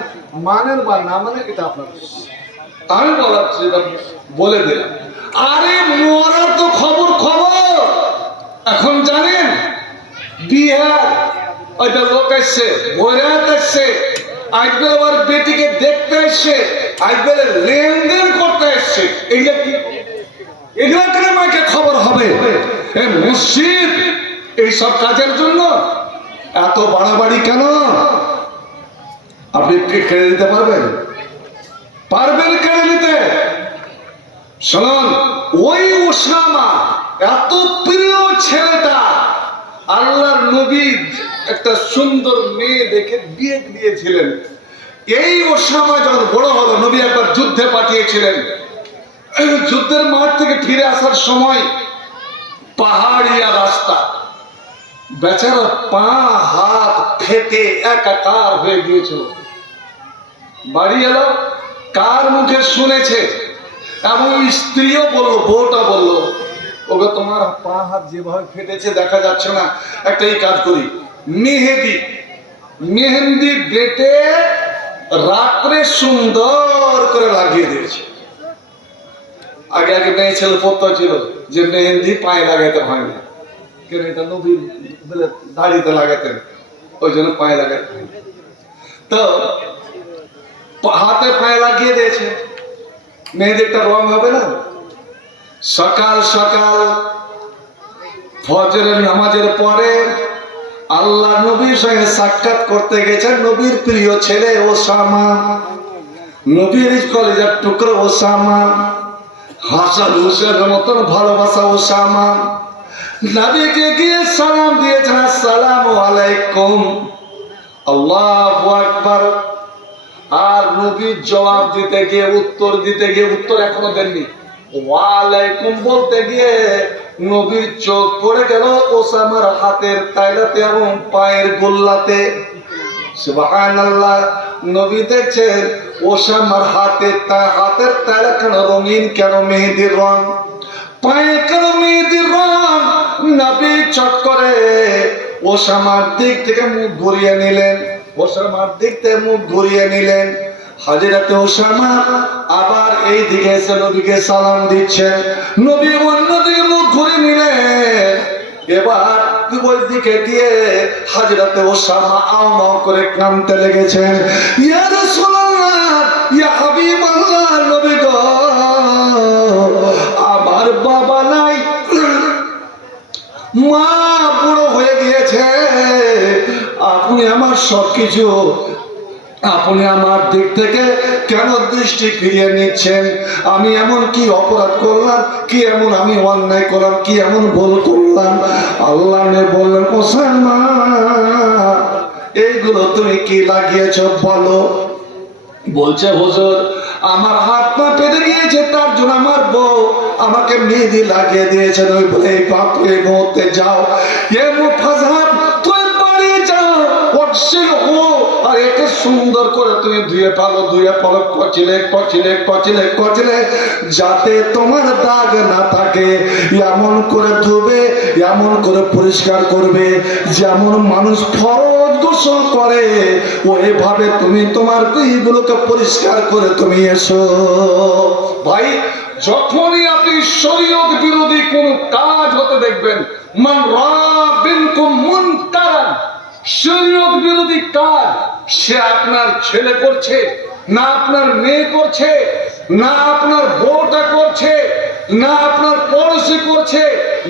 মানেন বা না মানে এটা আপনার, আমি বলাচ্ছি, বলে দিলাম। আরে মরার তো খবর খবর। এখন জানেন বিহার ওইটা লোক এসছে, বৈরাত এসছে, আজকাল আবার বেটিকে দেখতে এসছে, আজকাল লেনদেন করতে এসছে। এইটা কি? এগুলা কেন মাইকে খবর হবে? মসজিদ এইসব কাজের জন্য এত বাড়াবাড়ি কেন? আপনি কি কেড়ে নিতে পারবেন? পারবেন কেড়ে নিতে? শুনুন, ওই ওসামা এত প্রিয় ছেলেটা, আল্লাহর নবী একটা সুন্দর মেয়ে দেখে বিয়ে দিয়েছিলেন। এই ওসামা যখন বড় হলো, নবী একবার যুদ্ধে পাঠিয়েছিলেন। যুদ্ধের মাঠ থেকে ফিরে আসার সময় পাহাড়িয়া রাস্তা, বেচারা পা হাত ফেটে একাকার হয়ে গিয়েছিল। বাড়ি এলো, কার মুখে শুনেছে, এবং স্ত্রীও বললো, বউটা বললো, ওকে তোমার পা হাত যেভাবে ফেটেছে দেখা যাচ্ছে না, একটাই কাজ করি, মেহেন্দি বেটে রাত্রে সুন্দর করে লাগিয়ে দিয়েছে। আগে আগে মেয়ে ছেলে পড়তে ছিল যে মেহেন্দি পায়ে লাগাতে হয় না, কেন এটা নবী বলে দাড়িতে লাগাতেন, ওই জন্য পায়ে লাগাতে হয়। তো হাতে পায়ে লাগিয়ে দিয়েছে, মেহেদিটা রং হবে না। সকাল সকাল ফজরের নামাজের পরে আল্লাহ নবীর সঙ্গে সাক্ষাৎ করতে গেছেন নবীর প্রিয় ছেলে ওসামা, নবীর কলেজের টুকরো ওসামা, হাসান হুসেনের মতন ভালোবাসা ওসামা। নবীকে গিয়ে সালাম দিয়েছেন, আসসালামু আলাইকুম, আল্লাহু আকবার। আর নবীর জবাব দিতে গিয়ে, উত্তর দিতে গিয়ে, উত্তর এখনো দেননি, ওয়ালাইকুম বলতে গিয়ে নবীর চোখ পড়ে গেল ওসামার হাতের তাইলাতে এবং পায়ের গোল্লাতে। সুবহানাল্লাহ। নবী দেখছেন ওসামার হাতের তাইলা কেন রঙিন, কেন মেহেদির রং, পায়ে কেন মেহেদির রং। নবী চট করে ওসামার দিক থেকে মুখ ঘুরিয়ে নিলেন, ওসামার দিক থেকে মুখ ঘুরিয়ে নিলেন। হাজরাতে ওসামা আবার এই দিকে এসে নবীকে সালাম দিচ্ছেন, নবী অন্যদিকে মুখ ঘুরে নিলেন। এবার ওই দিকে দিয়ে হাজরাতে ওসামা আও মাও করে কাঁদতে লেগেছেন, ইয়া রাসূলুল্লাহ, ইয়া হাবিবাল্লাহ, নবী গো, আমার বাবা নাই, মা বুড়ো হয়ে গিয়েছে, আপনি আমার সবকিছু, আপনি আমার দিক থেকে কেন দৃষ্টি ফিরিয়ে নিচ্ছেন? আমি এমন কি অপরাধ করলাম, কি এমন আমি অন্যায় করলাম, কি এমন ভুল করলাম? আল্লাহ বললেন, ওসামা এইগুলো তুমি কি লাগিয়েছ বলো। বলছে, হুজুর আমার হাত পা পেতে গিয়েছে, তার জন্য আমার বউ আমাকে মেহেদি লাগিয়ে দিয়েছেন। ওই বলে বাপরে মুহূর্তে যাও, এ মুফাজাব তুই বাড়ি যাও, অবশ্যই হো, আর একে সুন্দর করে তুমি ধুয়ে পালো, ধুয়ে পালো, কচিলে কচিলে কচিলে কচিলে, যাতে তোমার দাগ না থাকে, এমন করে ধুবে, এমন করে পরিষ্কার করবে, যেমন মানুষ ফরজ গোসল করে ওইভাবে তুমি তোমার এইগুলোকে পরিষ্কার করে তুমি এসো। ভাই, যখনই আপনি শরীয়ত বিরোধী কোন কাজ হতে দেখবেন, মান রাবিনকুম মুনকারান, শরীয়ত বিরোধী কাজ, সে আপনার ছেলে করছে না, আপনার মেয়ে করছে না, আপনার বউটা করছে না, আপনার পড়োশি করছে,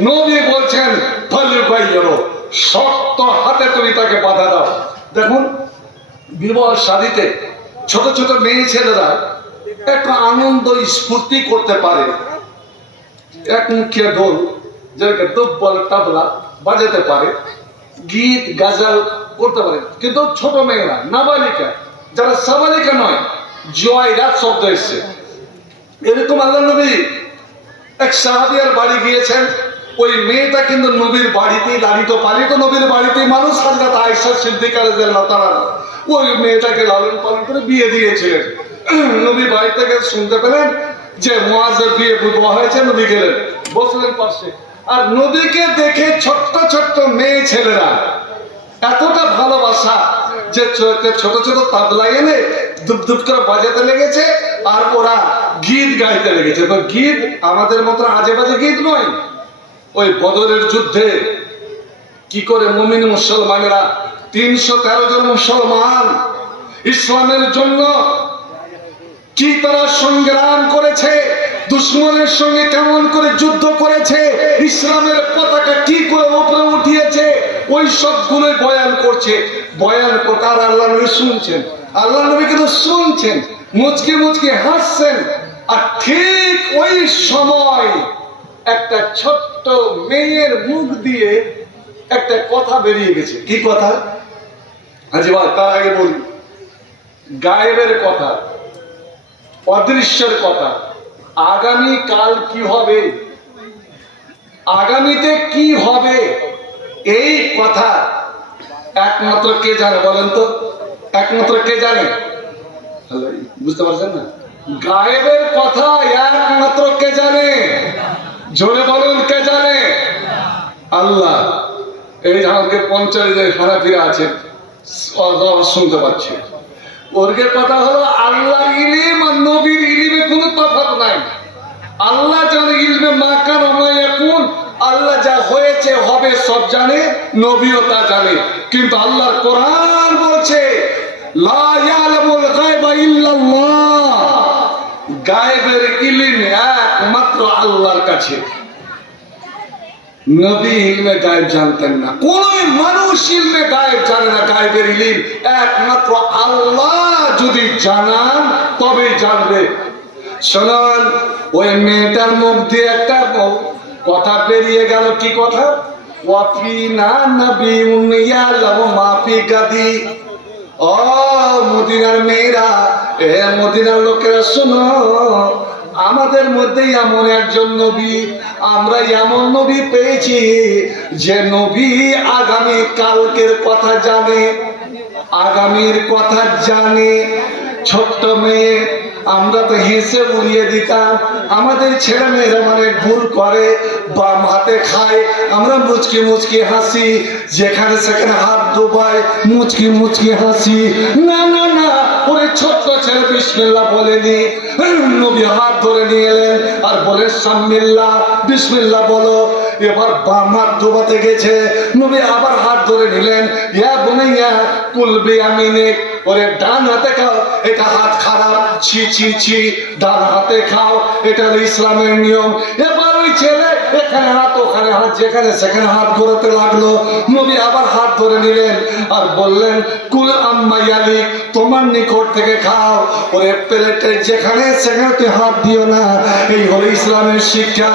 নবী বলছেন ফালইউগাইয়িরু, শক্ত হাতে তুমি তাকে বাধা দাও। দেখুন বিবাহ শাদীতে ছোট ছোট মেয়ে ছেলেরা একটা আনন্দ স্ফূর্তি করতে পারে, এক মুখিয়া ঢোল যেটাকে দুব্বল তবলা বাজাতে পারে, গীত গাজাল করতে পারে, কিন্তু ছোট মেয়েরা নাবালিকা যারা সাবালিকা নয়, জয়রাত শব্দ এসছে। এরকম আল্লাহ নবী এক সাহাবিয়ার বাড়ি গিয়েছেন, ওই মেয়েটা কিন্তু নবীর বাড়িতেই লালিত পালিত, নবীর বাড়িতেই মানুষ। হযরত আয়েশা সিদ্দিকা রাদিয়াল্লাহু তাআলা ওই মেয়েটাকে লালন পালন করে বিয়ে দিয়েছিলেন। নবী বাড়ি থেকে শুনতে পেলেন যে মুআযের বিয়ে বিবাহ হয়েছে, নবী গেলেন, বসলেন পাশে। আর নবীকে দেখে ছোট্ট ছোট্ট মেয়ে ছেলেরা এতটা ভালোবাসা যে ছোট ছোট তাবলা এনে দুপ দুপ করে বাজাতে লেগেছে, আর ওরা গীত গাইতে লেগেছে। তো গীত আমাদের মতো আজে বাজে গীত নয়। ওই বদরের যুদ্ধে কি করে মুমিন মুসলমানেরা 313 জন মুসলমান ইসলামের জন্য কি তারা সংগ্রাম করেছে, দুশমনের সঙ্গে কেমন করে যুদ্ধ করেছে, ইসলামের পতাকা কি করে উপরে উঠিয়েছে, ওই সবগুলো বয়ান করছে। বয়ান করতে আর আল্লাহ নবী শুনছেন, আল্লাহ নবী কিন্তু শুনছেন, মুচকি মুচকি হাসছেন। আর ঠিক ওই সময় একটা ছোট্ট মেয়ের মুখ দিয়ে একটা কথা বেরিয়ে গেছে। কি কথা? আজি ভাই, তার আগে বলি, গায়েবের কথা, অদৃশ্যের কথা। আগামী কাল কি হবে, আগামীতে কি হবে, এই কথা একমাত্র কে জানে বলেন তো? একমাত্র কে জানে? বুঝতে পারছেন না? গায়েবের কথা একমাত্র কে জানে? জোরে বলুন, কে জানে? আল্লাহ। এই আমাকে 50 যে হানাফিরা আছে শুনতে পাচ্ছে, ওরকে কথা হলো আল্লাহর ইলম আর নবীর ইলমে কোনো তফাৎ নাই। আল্লাহ জানে ইলমে মাকান ওয়া ইয়াকুন, আল্লাহ যা হয়েছে হবে সব জানে, নবীও তা জানে। কিন্তু আল্লাহর কোরআন বলছে লা ইয়ালামুল গায়বা ইল্লাল্লাহ, গায়েবের ইলম একমাত্র আল্লাহর কাছে। নবী ইলমে গায়েব জানতেন না, কোন মানুষ ইলমে গায়েব জানে না। গায়েবের ইলম একমাত্র আল্লাহ যদি জানান তবেই জানবে। শুনুন, ওই মেয়েটার মুখ দিয়ে একটা কথা বেরিয়ে গেল। কি কথা? ওয়াফিনা নবিয়ুন ইয়ালামু মা ফি গাদি। ও মদিনার মেয়েরা, এ মদিনার লোকেরা শোনো, আমাদের মধ্যে এমন একজন নবী, আমরা এমন নবী পেয়েছি যে নবী আগামী কালকের কথা জানে, আগামীর কথা জানে। ছোট্ট মেয়ে, আমরা তো হেসে উড়িয়ে দিতাম। আমাদের ছেলে মেয়েরা মানে ভুল করে, বাম হাতে খায়, আমরা মুচকি মুচকি হাসি, যেখানে সেখানে হাত ডোবায়, মুচকি মুচকি হাসি। না না না, ওরে ছোট্ট ছেলে বিসমিল্লাহ বলেনি, নবী হাত ধরে নিয়ে এলেন আর বলে সাম্মিল্লাহ, বিসমিল্লাহ বলো। এবার বাম হাত ডোবাতে গেছে, নবী আবার হাত ধরে নিলেন, ইয়া বুনাইয়া কুল বিয়ামিনিক, ওরে ডান হাতে খাও, এটা হাত খারাপ, ছি ছি ছি, ডান হাতে খাও, এটা হলো ইসলামের নিয়ম। এবার ওই ছেলে এখানে হাত ওখানে হাত, যেখানে সেখানে হাত ঘোরাতে লাগলো। নবী আবার হাত ধরে নিলেন আর বললেন কুল আম্মা ইয়ালিক, তোমার নিকট থেকে খাও, ওরে প্লেটে যেখানে সেখানে তুই হাত দিও না। এই হলো ইসলামের শিক্ষা।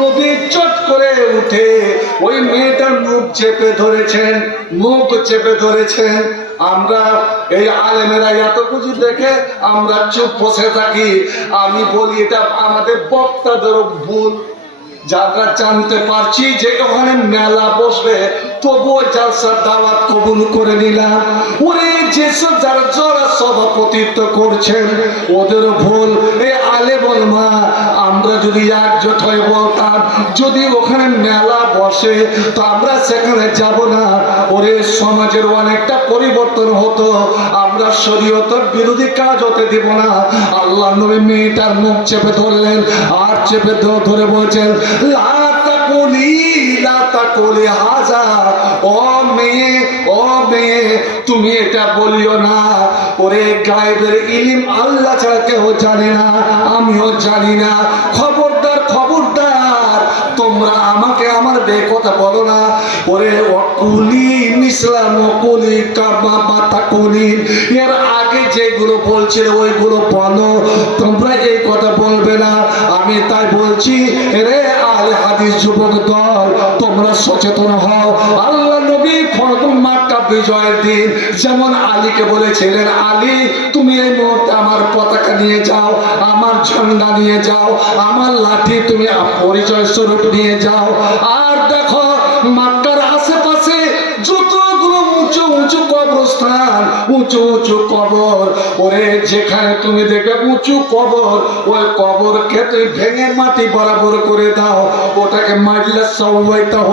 নবী চট করে উঠে ওই মেয়েটার মুখ চেপে ধরেছেন, মুখ চেপে ধরেছেন। আমরা এই আলেমেরা এত কিছু দেখে আমরা চুপ বসে থাকি। আমি বলি এটা আমাদের বক্তাদের ভুল। যারা জানতে পারছি যে ওখানে মেলা বসবে, তবুও জালসার দাওয়াত কবুল করে নিলাম। ওরে যেসব যারা যারা সভাপতিত্ব করছেন ওদের ভুল। এই আলেম ওলামা আমরা যদি একজোট হয়ে বলতাম যদি ওখানে মেলা বসে তো আমরা সেখানে যাব না, ওরে সমাজের অনেকটা পরিবর্তন হতো। আমরা শরীয়তের বিরোধী কাজ হতে দিব না। আল্লাহ নবী মেয়েটার মুখ চেপে ধরলেন আর চেপে ধরে বলছেন লা তাকুলি হাজা, ও মেয়ে, ও মেয়ে, তুমি এটা বলিও না। ওরে গায়েবের ইলম আল্লাহ ছাড়া কেউ জানে না, আমিও জানি না। খবরদার খবরদার, তোমরা আমাকে আমার কথা বলো না। ওরে অকুলি ইসলাম অকুলি কামা মাতা কুলি, এর আগে যেগুলো বলছিল ওইগুলো বলো, তোমরা এই কথা বলবে না। আমি তাই বলছি, রে আলে হাদিস যুবক দল, তোমরা সচেতন হও। আল্লাহ নবী ফরমান বিজয়ের দিন যেমন আলীকে বলেছিলেন, আলী তুমি এই মুহূর্তে আমার পতাকা নিয়ে যাও, আমার ঝান্ডা নিয়ে যাও, আমার লাঠি তুমি পরিচয় স্বরূপ নিয়ে যাও। আর দেখো মক্কার আশেপাশে যতগুলো উঁচু উঁচু কবরস্থান, উঁচু উঁচু কবর, ওরে যেখানে তুমি দেখবে উঁচু কবর, ওই কবরকে তুমি ভেঙে মাটি বরাবর করে দাও, ওটাকে মাইলা সাওয়াইতাহ,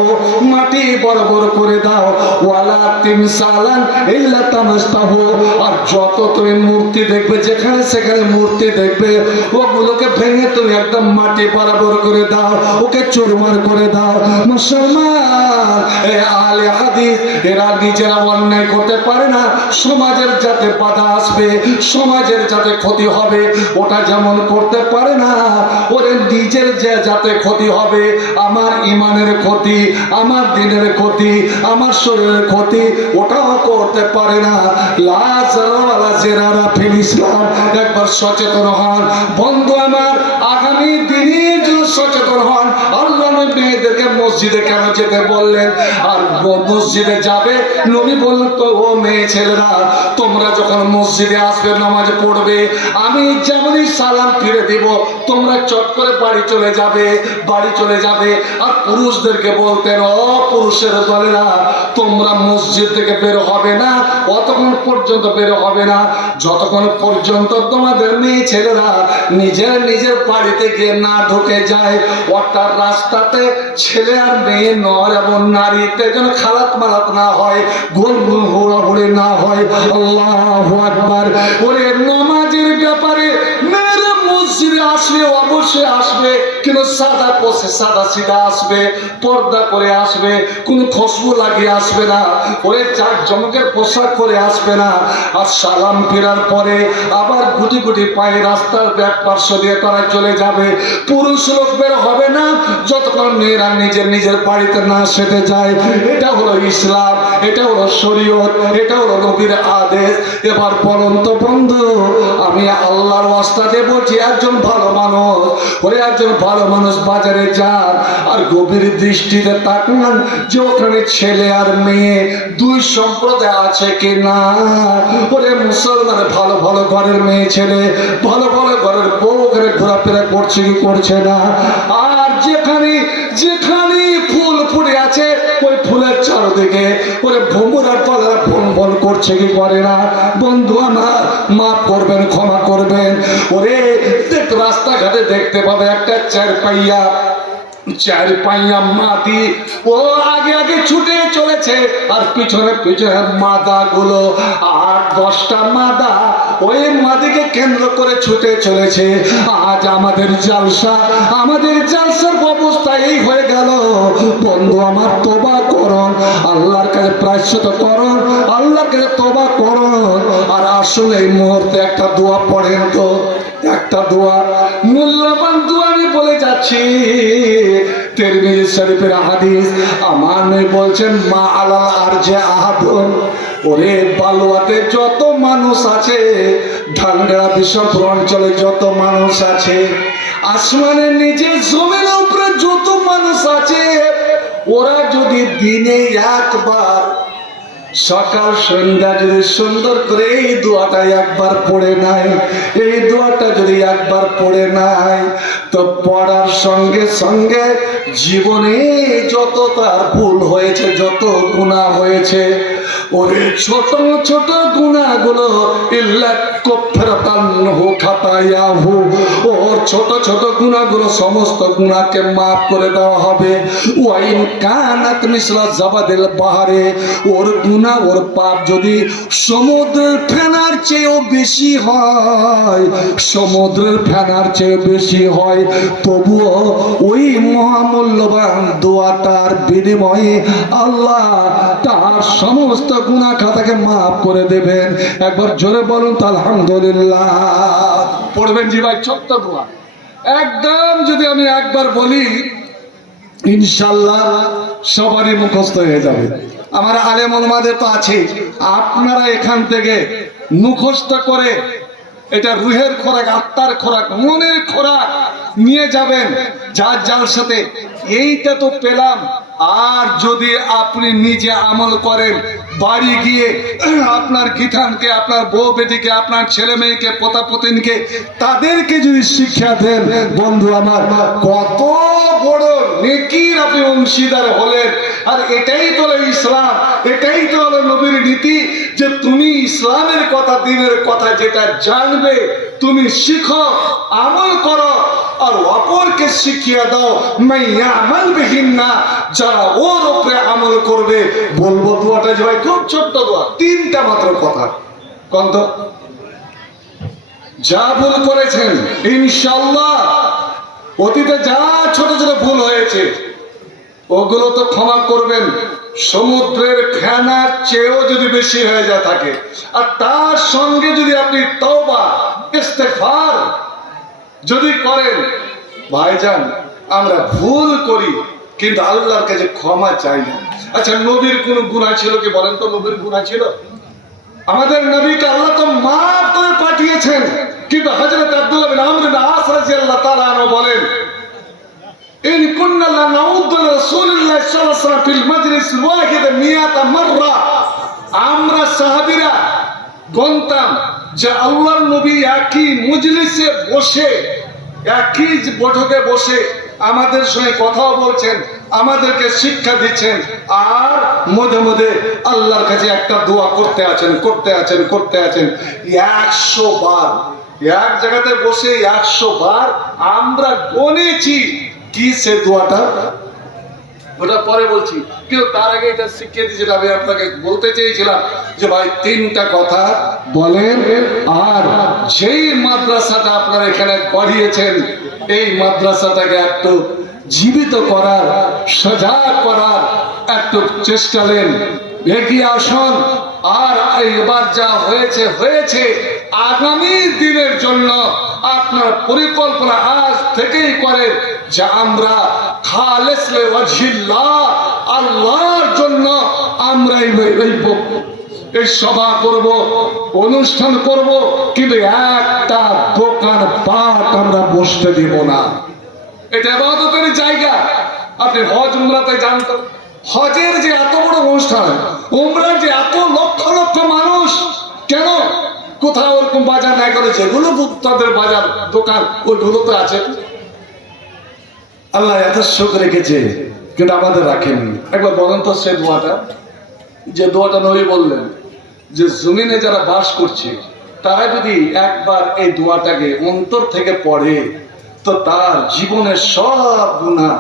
মাটি বরাবর করে দাও। ওয়ালা তিমসালান ইল্লা তামাসতাহু, আর যত তুমি মূর্তি দেখবে যেখানে সেখানে মূর্তি দেখবে, ওগুলোকে ভেঙে তুমি একদম মাটি বরাবর করে দাও, ওকে চুরমার করে দাও। মুসলমান এ আলে হাদিস এরা নিজেরা অন্যায় করতে পারে না, সমাজের যাতে বাধা আসবে, সমাজের যাতে ক্ষতি হবে, ওটা যেমন করতে পারে না, ওরে নিজের যে যাতে ক্ষতি হবে, আমার ইমানের ক্ষতি, আমার দিনের ক্ষতি, আমার শরীরের ক্ষতি, ওটাও করতে পারে না। লা জারা ওয়ালা জিরারা ফিল ইসলাম। একবার সচেতন হন বন্ধু আমার, আগামী দিনের জন্য সচেতন হন। আল্লাহ মেয়েদেরকে মসজিদে কেন যেতে বললেন? আর মসজিদে যাবে, নবী বললেন তো ও মেয়ে ছেলেরা তোমরা যখন মসজিদে আসবে নামাজ পড়বে, আমি যেমনই সালাম ফিরে দিব তোমরা চট করে বাড়ি চলে যাবে, বাড়ি চলে যাবে। আর পুরুষদেরকে বলতেন, ও পুরুষের দলেরা তোমরা মসজিদ থেকে বের হবে না, অতক্ষণ পর্যন্ত বের হবে না যতক্ষণ পর্যন্ত তোমাদের মেয়ে ছেলেরা নিজের নিজের বাড়িতে গিয়ে না ঢুকে যায়। অর্থাৎ রাস্তাতে ছেলে আর মেয়ে, নর এবং নারীতে যেন খালাত মালাত না হয়, গোল গোল হুড়াহুড়ি না হয়। আল্লাহু আকবার। ওরে নামাজের ব্যাপারে মেয়েরা মসজিদে আসবে, অবশ্যই আসবে, কিন্তু সাদা পোশে সাদা সিধা আসবে, পর্দা করে আসবে, কোনো খুশবু লাগিয়ে আসবে না, ওরে চার জমকের পোশাক পরে আসবে না। আর সালাম ফেরার পরে আবার গুটি গুটি পায়ে রাস্তার ব্যাক পার্শ্ব দিয়ে তারা চলে যাবে। পুরুষ লোক বের হবে না যতক্ষণ মেয়েরা নিজের নিজের বাড়িতে না সেটে যায়। এটা হলো ইসলাম, এটা হলো শরীয়ত, এটা হলো নবীর আদেশ। এবার বলুন তো বন্ধু, আমি আল্লাহর ওয়াস্তাতে বলছি, একজন ভালো মানুষ, ওরে একজন ভালো মানুষ বাজারে যান আর গভীর দৃষ্টিতে তাকান যে ওখানে ছেলে আর মেয়ে দুই সম্প্রদায় আছে কি না। ওরে মুসলমান ভালো ভালো ঘরের মেয়ে ছেলে, ভালো ভালো ঘরের বউ ওখানে ঘোরাফেরা করছে কি করছে না। আর যেখানে যেখানে ফুল ফুটে আছে ওই ফুলের চারদিকে ওরে ভ্রমরার পালা ফোন ফোন করছে কি করে না। বন্ধু আমার মাফ করবেন, ক্ষমা করবেন। ওরে রাস্তাঘাটে দেখতে পাবে একটা চার পাইয়া মাদি, ও আগে আগে ছুটে চলেছে আর পিছনে পিছনে মাদা গুলো 8-10টা মাদা ওই মাদিকে কেন্দ্র করে ছুটে চলেছে। আজ আমাদের জালসার অবস্থা এই হয়ে গেল। বন্ধু আমার তওবা করুন, আল্লাহর কাছে প্রায়শ্চিত্ত করুন, আল্লাহর কাছে তওবা করুন। আর আসলে এই মুহূর্তে একটা দোয়া পড়েন তো, একটা দোয়া, মূল্যবান দোয়া আমি বলে যাচ্ছি। তিরমিজি শরীফের হাদিস, আমার নবী বলছেন, মা আলাল আরজে আহাদুন, ওরে বালুয়াতে যত মানুষ আছে, ঢাঙ্গা বিশ্ব অঞ্চলে যত মানুষ আছে, আসমানের নিচে জমিনের উপরে যত মানুষ আছে, ওরা যদি দিনে একবার সকাল সন্ধ্যা যদি সুন্দর করে এই দোয়াটা একবার পড়ে নাই, এই দোয়াটা যদি একবার পড়ে নাই, তো পড়ার সঙ্গে সঙ্গে জীবনে যত তার ভুল হয়েছে, যত গুনাহ হয়েছে, ওরে ছোট ছোট গুনাহগুলো ইল্লা কাফারাতানহু খাতায়াহু, ওর ছোট ছোট গুনাহগুলো সমস্ত গুনাহকে মাফ করে দেওয়া হবে। ওয়াইন কানাত মিসলা জাবাদিল বাহারে, ওর গুনাহ ওর পাপ যদি সমুদ্রের ফেনার চেয়েও বেশি হয়, সমুদ্রের ফেনার চেয়ে বেশি হয়, তবুও ওই মহামূল্যবান দোয়াটার বিনিময়ে আল্লাহ তার সমস্ত গুনাহ খাতাকে মাফ করে দেবেন। একবার জোরে বলুন তো আলহামদুলিল্লাহ। পড়বেন জি ভাই, ছোট্ট দোয়া একদম, যদি আমি একবার বলি ইনশাআল্লাহ সবারই মুখস্থ হয়ে যাবে। আমার আলেম ওলামাদের তো আছে, আপনারা এখান থেকে মুখস্থ করে এটা রুহের খোরাক, আত্মার খোরাক, মনের খোরাক নিয়ে যাবেন যার সাথে। এইটা তো পেলাম, আর যদি আপনি নিজে আমল করেন, বাড়ি গিয়ে আপনার গীতানকে, আপনার বউ বেটিকে, আপনার ছেলে মেয়েকে, পোতা পতিনকে, তাদেরকে যদি শিক্ষা দেন, বন্ধু আমার, কত বড় নেকির আপনি অংশীদার হলেন। আর এটাই তো হলো ইসলাম, এটাই তো হলো নবীর নীতি, যে তুমি ইসলামের কথা, দ্বীনের কথা যেটা জানবে তুমি শিখো, আমল করো, আর অপরকে শিখিয়ে দাও। মাইয়ামাল বিহিন্না, যারা ওর উপরে আমল করবে। বলবো দোয়াটা যে ভাই খুব ছোট্ট দোয়া, 3টা মাত্র কথা। কন্ত যা ভুল করেছেন ইনশাআল্লাহ, অতীতে যা ছোট ছোট ভুল হয়েছে ওগুলো তো ক্ষমা করবেন। সমুদ্রের ফেনার চেয়েও যদি বেশি হয়ে যা থাকে, আর তার সঙ্গে যদি আপনি তওবা ইস্তেগফার যদি করেন, ভাইজান আমরা ভুল করি কিন্তু আল্লাহর কাছে ক্ষমা চাই না। আচ্ছা, নবীর কোন গুনাহ ছিল কি বলেন তো? নবীর গুনাহ ছিল? আমাদের নবীকে আল্লাহ তো মাফ করে পাঠিয়েছেন, কিন্তু হযরত আব্দুল্লাহ বিন আমর বিন আস রাদিয়াল্লাহু তাআলা আনহু বলেন, ইন কুন্না লানাউদ্দু রাসূলুল্লাহ সাল্লাল্লাহু আলাইহি ওয়াসাল্লাম ফিল মাজলিস ওয়াহিদ 100 মাররা, আমরা সাহাবীরা গণতাম যে আল্লাহর নবী একই মজলিসে বসে, একই বৈঠকে বসে আমাদের সঙ্গে কথাও বলছেন, আমাদেরকে শিক্ষা দিচ্ছেন, আর মধ্যে মধ্যে আল্লাহর কাছে একটা দোয়া করতে আছেন। 100 বার এক জায়গাতে বসে 100 বার আমরা গণেছি। কি সে দোয়াটা, ওটা পরে বলছি, কিন্তু তার আগে এটা শিখিয়ে দিয়েছি। আমি আপনাকে বলতে চেয়েছিলাম যে ভাই 3টা কথা বলেন, আর যেই মাদ্রাসাটা আপনারা এখানে গড়িয়েছেন, এই মাদ্রাসাটাকে একটু জীবিত করার, সজাগ করার একটু চেষ্টা নেন, এগিয়ে আসুন। আর এবার যা হয়েছে হয়েছে, আগামী দিনের জন্য আপনার পরিকল্পনা আজ থেকেই করেন যে আমরা খালেস লিওয়াজহিল্লাহ, আল্লাহর জন্য আমরা এই সভা করব, অনুষ্ঠান করব, কিন্তু একটা দোকান পাট আমরা বসতে দিব না। এটা ইবাদতের জায়গা। আপনি হজ উমরাতে জানতেন, হজের যে এত বড় অনুষ্ঠান, উমরার যে এত লক্ষ লক্ষ মানুষ, কেন কোথাও ওরকম বাজার নাই করে? যেগুলো তাদের বাজার দোকান ওইগুলো তো আছে। আল্লাহ এত শোক রেখেছে, কিন্তু আমাদের রাখেনি। একবার বলেন তো সে দোয়াটা, যে দোয়াটা নবী বললেন যে জমিনে যারা বাস করছে তারা যদি একবার এই দোয়াটাকে অন্তর থেকে পড়ে, তো তার জীবনের সব গুনাহ,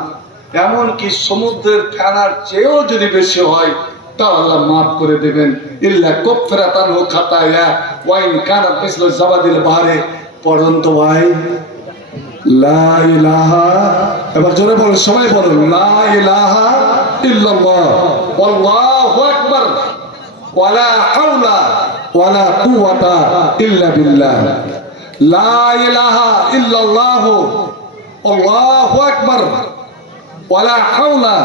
এমনকি সমুদ্রের ফেনার চেয়েও যদি বেশি হয়, তা আল্লাহ মাফ করে দেবেন। ইল্লা কুফরাতান ও খাতায়া ওয়া ইন কানাত মিসলু জাবাদিল বাহরে। পড়ুন তো ভাই, লা ইলাহা, এবার জোরে বলুন, সবাই বলুন, লা ইলাহা ইল্লাল্লাহ আল্লাহু আকবার ওয়ালা হাওলা ওয়ালা কুওয়াতা ইল্লা বিল্লাহ। লা ইলাহা ইল্লাল্লাহ আল্লাহু আকবার ওয়ালা হাওলা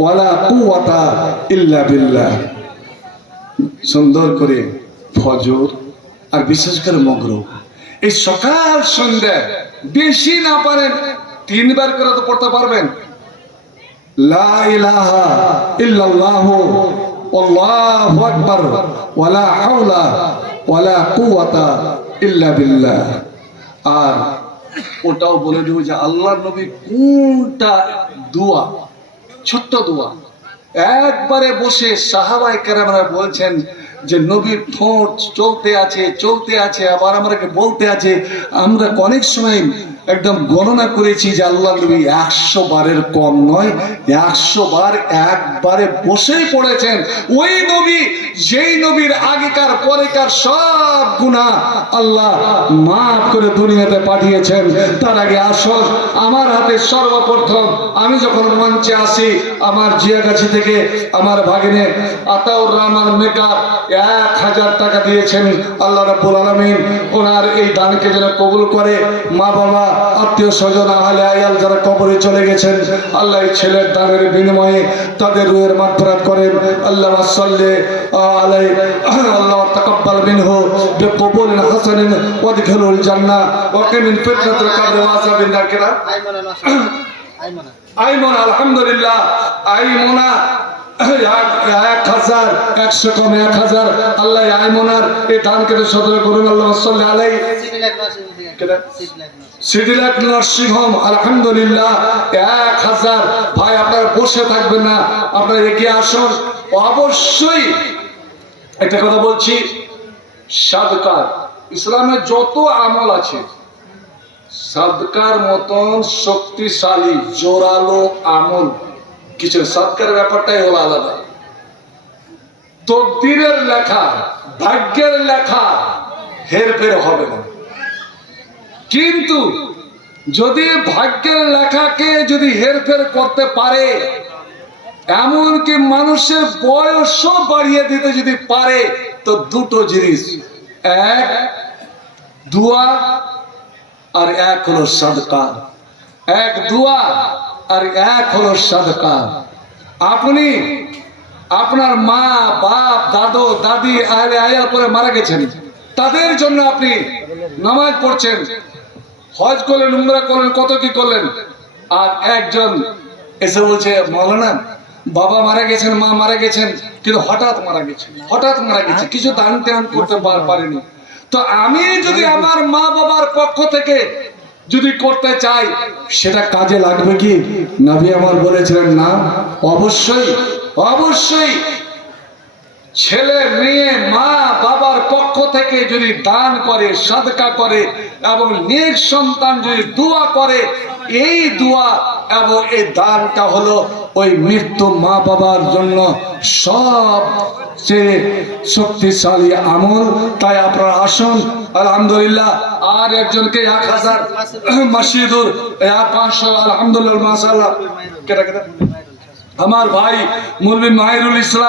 ওয়ালা কুওয়াতা ইল্লা বিল্লাহ। সুন্দর করে ফজর আর বিশেষ করে মাগরিব, এই সকাল সন্ধ্যা, বেশি না পারেন 3 বার করে তো পড়তে পারবেন। লা ইলাহা ইল্লাল্লাহ আল্লাহু আকবার ওয়ালা হাওলা ওয়ালা কুওয়াতা ইল্লা বিল্লাহ। আর ওটাও বলে দেব যে আল্লাহর নবী কোনটা দোয়া, ছোট্ট দোয়া, একবারে বসে সাহাবায়ে কেরামরা বলছেন যে নবীর ঠোঁট চলতে আছে, আবার আমাকে বলতে আছে। আমরা অনেক সময় একদম গণনা করেছি যে আল্লাহ নবী 100 বারের কম নয়, 100 বার একবারে বসেই পড়েছেন। ওই নবী, যেই নবীর আগেকার পরেকার সব গুনাহ আল্লাহ মাফ করে দুনিয়াতে পাঠিয়েছেন। তার আগে আসল আমার হাতে সর্বপ্রথম আমি যখন মঞ্চে আসি, আমার জিয়াগাছি থেকে আমার ভাগিনে আতাউর রহমান মেকআপ 1000 টাকা দিয়েছেন। আল্লাহ রাব্বুল আলামিন ওনার এই দানকে যেন কবুল করে। মা বাবা, আত্মীয় স্বজন, আহলে আয়াল যারা কবরে চলে গেছেন, আল্লাহ এই ছেলের দানের বিনিময়ে তাদের রূহের মাগফিরাত করেন। আল্লাহ সাল্লি আলাইহি, আল্লাহ তাকাব্বাল মিনহু বিকবুলিন হাসানিন ওয়াদখিলুল জান্নাহ ওয়া কিমিন ফিতনাতিল কবর ওয়া আযাবিন নার। আইমনা, আলহামদুলিল্লাহ। আইমনা 1000, 100 কম 1000। আল্লাহ আইমনার এই দান কেটে সদর করুন। আল্লাহ সাল্লাল্লাহু আলাইহি সিদ্দিলাক নার্সিং হোম, আলহামদুলিল্লাহ 1000। ভাই আপনারা বসে থাকবেন না, আপনারা এগিয়ে আসুন। অবশ্যই একটা কথা বলছি, সাদকা ইসলামের যত আমল আছে, সাদকার মতন শক্তিশালী জোরালো আমল কিছু। সাদকার ব্যাপারটাই হলো আলাদা। তকদিরের লেখা, ভাগ্যের লেখা হেরফের হবে না। কিন্তু যদি ভাগ্যের লেখাকে যদি হেরফের করতে পারে, এমনকি মানুষের বয়সও বাড়িয়ে দিতে যদি পারে, তো দুটো জিনিস, এক দোয়া আর এক হলো সাদকা। এক দোয়া আর এক হলো সাদকা। আপনি আপনার মা বাপ দাদু দাদি আহলে আয়াল করে মারা গেছেন, তাদের জন্য আপনি নামাজ পড়ছেন, হজ করলেন, উমরা করলেন, কত কি করলেন। আর একজন এসে বলছে, মাওলানা বাবা মারা গেছেন, মা মারা গেছেন, কিন্তু হঠাৎ মারা গেছে, কিছু দান টান করতে পারেনি। তো আমি যদি আমার মা বাবার পক্ষ থেকে যদি করতে চাই, সেটা কাজে লাগবে কি? নবী আমার বলেছিলেন না। অবশ্যই অবশ্যই ছেলে মেয়ে মা বাবার পক্ষ থেকে যদি দান করে, সাদকা করে, এবং নেক সন্তান যদি দোয়া করে, এই দোয়া এবং এই দানটা হলো ওই মৃত্যু মা বাবার জন্য সবচেয়ে শক্তিশালী আমল। তাই আপনারা আসুন। আলহামদুলিল্লাহ। আর একজনকে 1000, মাসিদুর 500, আলহামদুলিল্লাহ মাশাআল্লাহ। কেটা আমার ভাই মুরবি মাহিরুল ইসলাম।